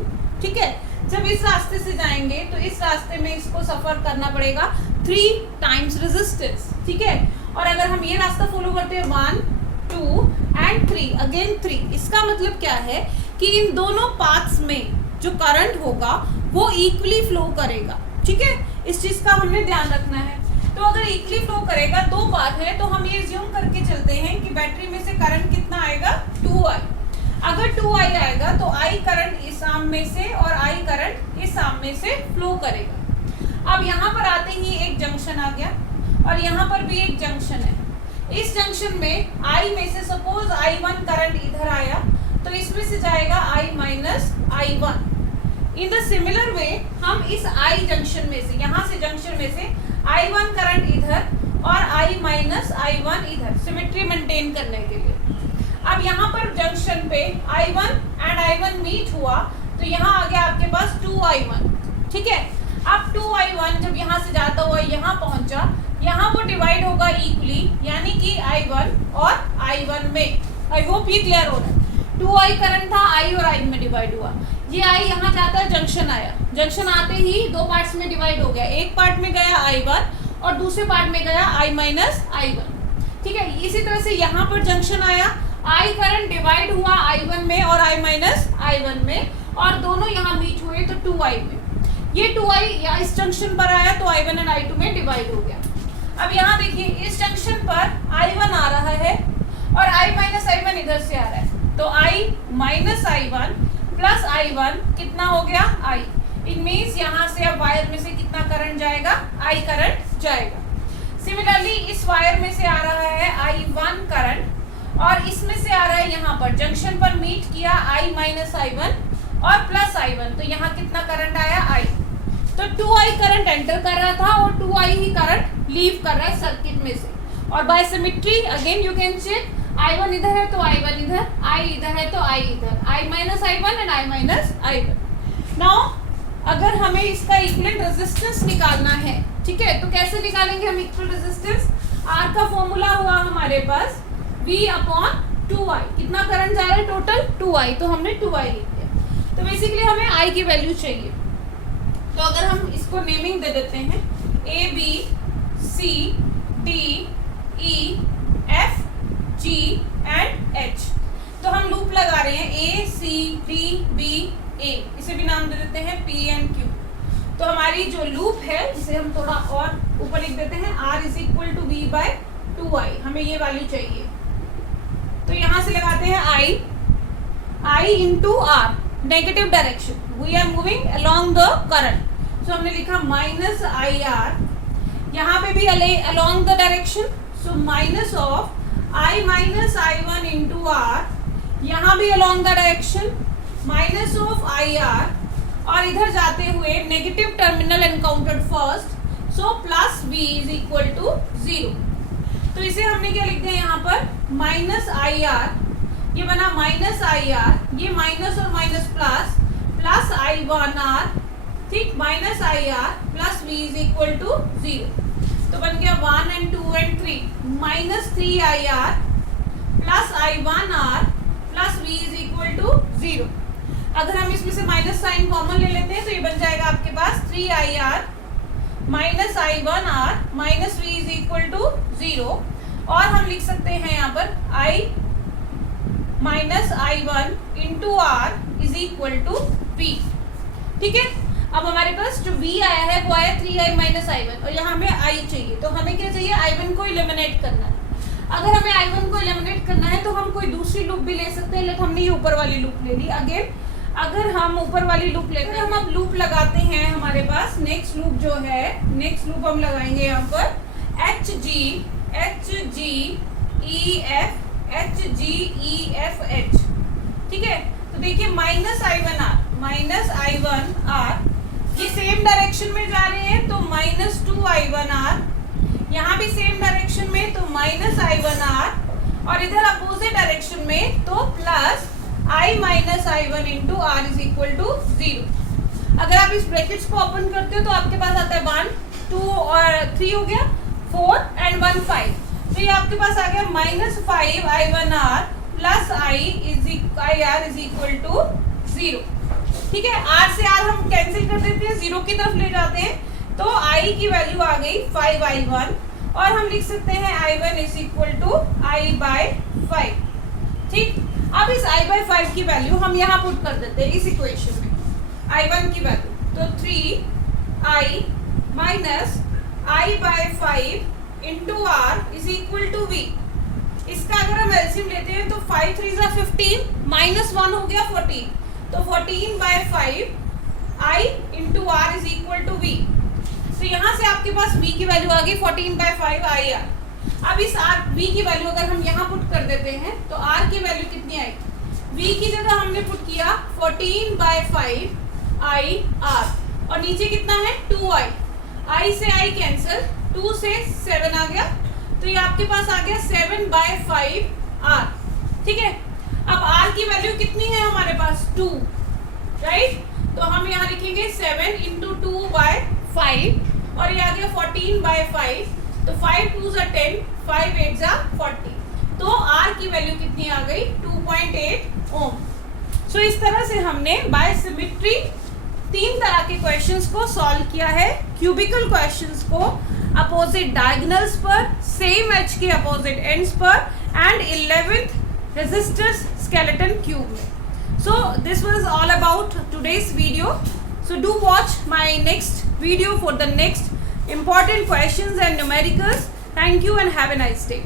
ठीक है। जब इस रास्ते से जाएंगे तो इस रास्ते में इसको सफर करना पड़ेगा 3 टाइम्स रेजिस्टेंस, ठीक है। और अगर हम ये रास्ता फॉलो करते हैं 1 2 एंड 3 अगेन 3, इसका मतलब क्या है कि इन दोनों पाथ्स में जो करंट होगा वो इक्वली फ्लो करेगा, ठीक है। इस चीज का हमने ध्यान रखना है। तो अगर इक्वली फ्लो करेगा, दो पाथ है, तो हम ये ज्यूम करके चलते हैं कि बैटरी में से करंट कितना आएगा 2I। अगर 2i आएगा तो i करंट इस आर्म में से और i करंट इस आर्म में से फ्लो करेगा। अब यहाँ पर आते ही एक जंक्शन आ गया और यहाँ पर भी एक जंक्शन है। इस जंक्शन में I में से सपोज I1 करंट इधर आया तो इसमें से जाएगा I minus I1। In the similar way हम इस I जंक्शन में से, यहाँ से जंक्शन में से I1 करंट इधर और I माइनस I1 इधर, सिमेट्री मेंटेन करने के लिए। अब यहाँ पर जंक्शन पे I1 एंड I1 मीट हुआ तो यहाँ आ गया आपके पास 2I1। ठीक है, अब 2I1 जब यहाँ से जाता हुआ यहाँ पहुंचा, यहाँ वो डिवाइड होगा इक्वली, यानी कि I1 और I1 में। आई होप ये क्लियर हो रहा है। 2I करंट था, I और I में डिवाइड हुआ। ये I यहाँ जाता है, जंक्शन आया, जंक्शन आते ही दो पार्ट्स में डिवाइड हो गया। एक पार्ट में गया I1 और दूसरे पार्ट में गया I माइनस I1। ठीक है, इसी तरह से यहाँ पर जंक्शन आया, I करंट डिवाइड हुआ I1 में और I माइनस I1 में, और दोनों यहाँ मीट हुए तो 2I में। ये 2I या इस जंक्शन पर आया तो I1 एंड I2 में डिवाइड हो गया। अब यहाँ देखिए इस जंक्शन पर I1 आ रहा है और I माइनस I1 इधर से आ रहा है, तो I minus I1 plus I1 कितना हो गया I। इट मीन्स यहाँ से अब वायर में से कितना करंट जाएगा, I करंट जाएगा। सिमिलरली इस वायर में से आ रहा है I1 करंट और इसमें से आ रहा है यहाँ पर जंक्शन पर मीट किया I माइनस I1 और प्लस I1, तो यहाँ कितना करंट आया I। तो 2I करंट एंटर कर रहा था और 2I ही करंट लीव कर रहा है सर्किट में से। और by symmetry again you can check, I1 इधर है तो I1 इधर, I इधर है तो I इधर, I minus I1 and I minus I1। Now अगर हमें इसका इक्विवेलेंट रेजिस्टेंस निकालना है, ठीक है, तो कैसे निकालेंगे हम इक्विवेलेंट रेजिस्टेंस? R का फॉर्मूला हुआ हमारे पास V अपॉन 2I। कितना करंट जा रहा है टोटल? 2I, तो हमने 2I लिख दिया। तो बेसिकली हमें I की वैल्यू चाहिए, तो अगर हम इसको नेमिंग दे देते हैं A B C D E F G and H, तो हम लूप लगा रहे हैं A C D B A, इसे भी नाम दे देते हैं P एंड Q। तो हमारी जो लूप है इसे हम थोड़ा और ऊपर लिख देते हैं, R is equal to V by 2I, हमें ये वैल्यू चाहिए। तो यहाँ से लगाते हैं I into R, negative direction, we are moving along the current, so हमने लिखा माइनस IR। यहाँ पे भी along the direction, so minus of I minus I1 into R, यहाँ भी along the direction minus of IR, और इधर जाते हुए negative terminal encountered first, so plus V is equal to 0। तो इसे हमने क्या लिख दिया यहाँ पर, माइनस IR, ये बना माइनस IR, ये माइनस और माइनस प्लस, प्लस I1R, ठीक, minus IR plus V is equal to 0। तो बन गया 1 and 2 and 3, minus 3IR plus I1R plus V is equal to 0। अगर हम इसमें से माइनस साइन कॉमन ले लेते हैं तो ये बन जाएगा आपके पास 3IR minus I1R minus V is equal to 0, और हम लिख सकते हैं यहाँ पर I minus I1 into R is equal to V। ठीक है, अब हमारे पास जो V आया है वो आया 3I माइनस I1, और यहाँ हमें I चाहिए, तो हमें क्या चाहिए, I1 को इलिमिनेट करना है। अगर हमें I1 को इलिमिनेट करना है तो हम कोई दूसरी लूप भी ले सकते हैं, लेकिन हमने ये ऊपर वाली लूप ले ली। अगेन अगर हम ऊपर वाली लूप लेते हैं, हम अब लूप लगाते हैं, हमारे पास नेक्स्ट लूप जो है, नेक्स्ट लूप हम लगाएंगे यहाँ पर H G E F H। ठीक है, तो देखिए माइनस I1 R, ये सेम डायरेक्शन में जा रहे हैं तो माइनस 2I1R, यहाँ भी सेम डायरेक्शन में तो माइनस I1R, और इधर अपोजिट डायरेक्शन में तो plus I minus I1 into R is equal to 0। अगर आप इस ब्रैकेट्स को ओपन करते हो तो आपके पास आता है 1 2 और 3 हो गया, 4 एंड 1 5, तो ये आपके पास आ गया minus 5I1R plus IR is equal to 0। ठीक है, R से R हम कैंसिल कर देते हैं, 0 की तरफ ले जाते हैं, तो I की वैल्यू आ गई 5I1, और हम लिख सकते हैं I1 is equal to I by 5। ठीक, अब इस I बाय 5 की वैल्यू हम यहाँ पुट कर देते हैं इस इक्वेशन में, I1 की वैल्यू, तो 3I minus I by 5 into R is equal to V। इसका अगर हम एलसीएम लेते हैं तो 5 3 जा 15 माइनस 1 हो गया 14, तो 14/5 I into R is equal to V. तो यहाँ से आपके पास v की वैल्यू आ गई 14/5 IR। अब इस r v की वैल्यू अगर हम यहाँ पुट कर देते हैं तो r की वैल्यू कितनी आएगी, v की जगह हमने पुट किया 14/5 IR और नीचे कितना है 2i, i से i कैंसिल, 2 से 7 आ गया, तो ये आपके पास आ गया 7/5 R। ठीक है, अब R की वैल्यू कितनी है हमारे पास 2, राइट, तो हम यहाँ लिखेंगे 7 इंटू 2/5 और ये आ गया 14/5, तो 5 2 जा 10, 5 8 जा 40, तो R की वैल्यू कितनी आ गई 2.8 ओम। सो इस तरह से हमने बाय सिमेट्री 3 तरह के क्वेश्चंस को सॉल्व किया है। क्यूबिकल क्वेश्चंस को अपोजिट डायगोनल्स पर, सेम एज के अपोजिट एंड्स पर and 11th resistors skeleton cube में। So this was all about today's video. So do watch my next video for the next important questions and numericals. Thank you and have a nice day.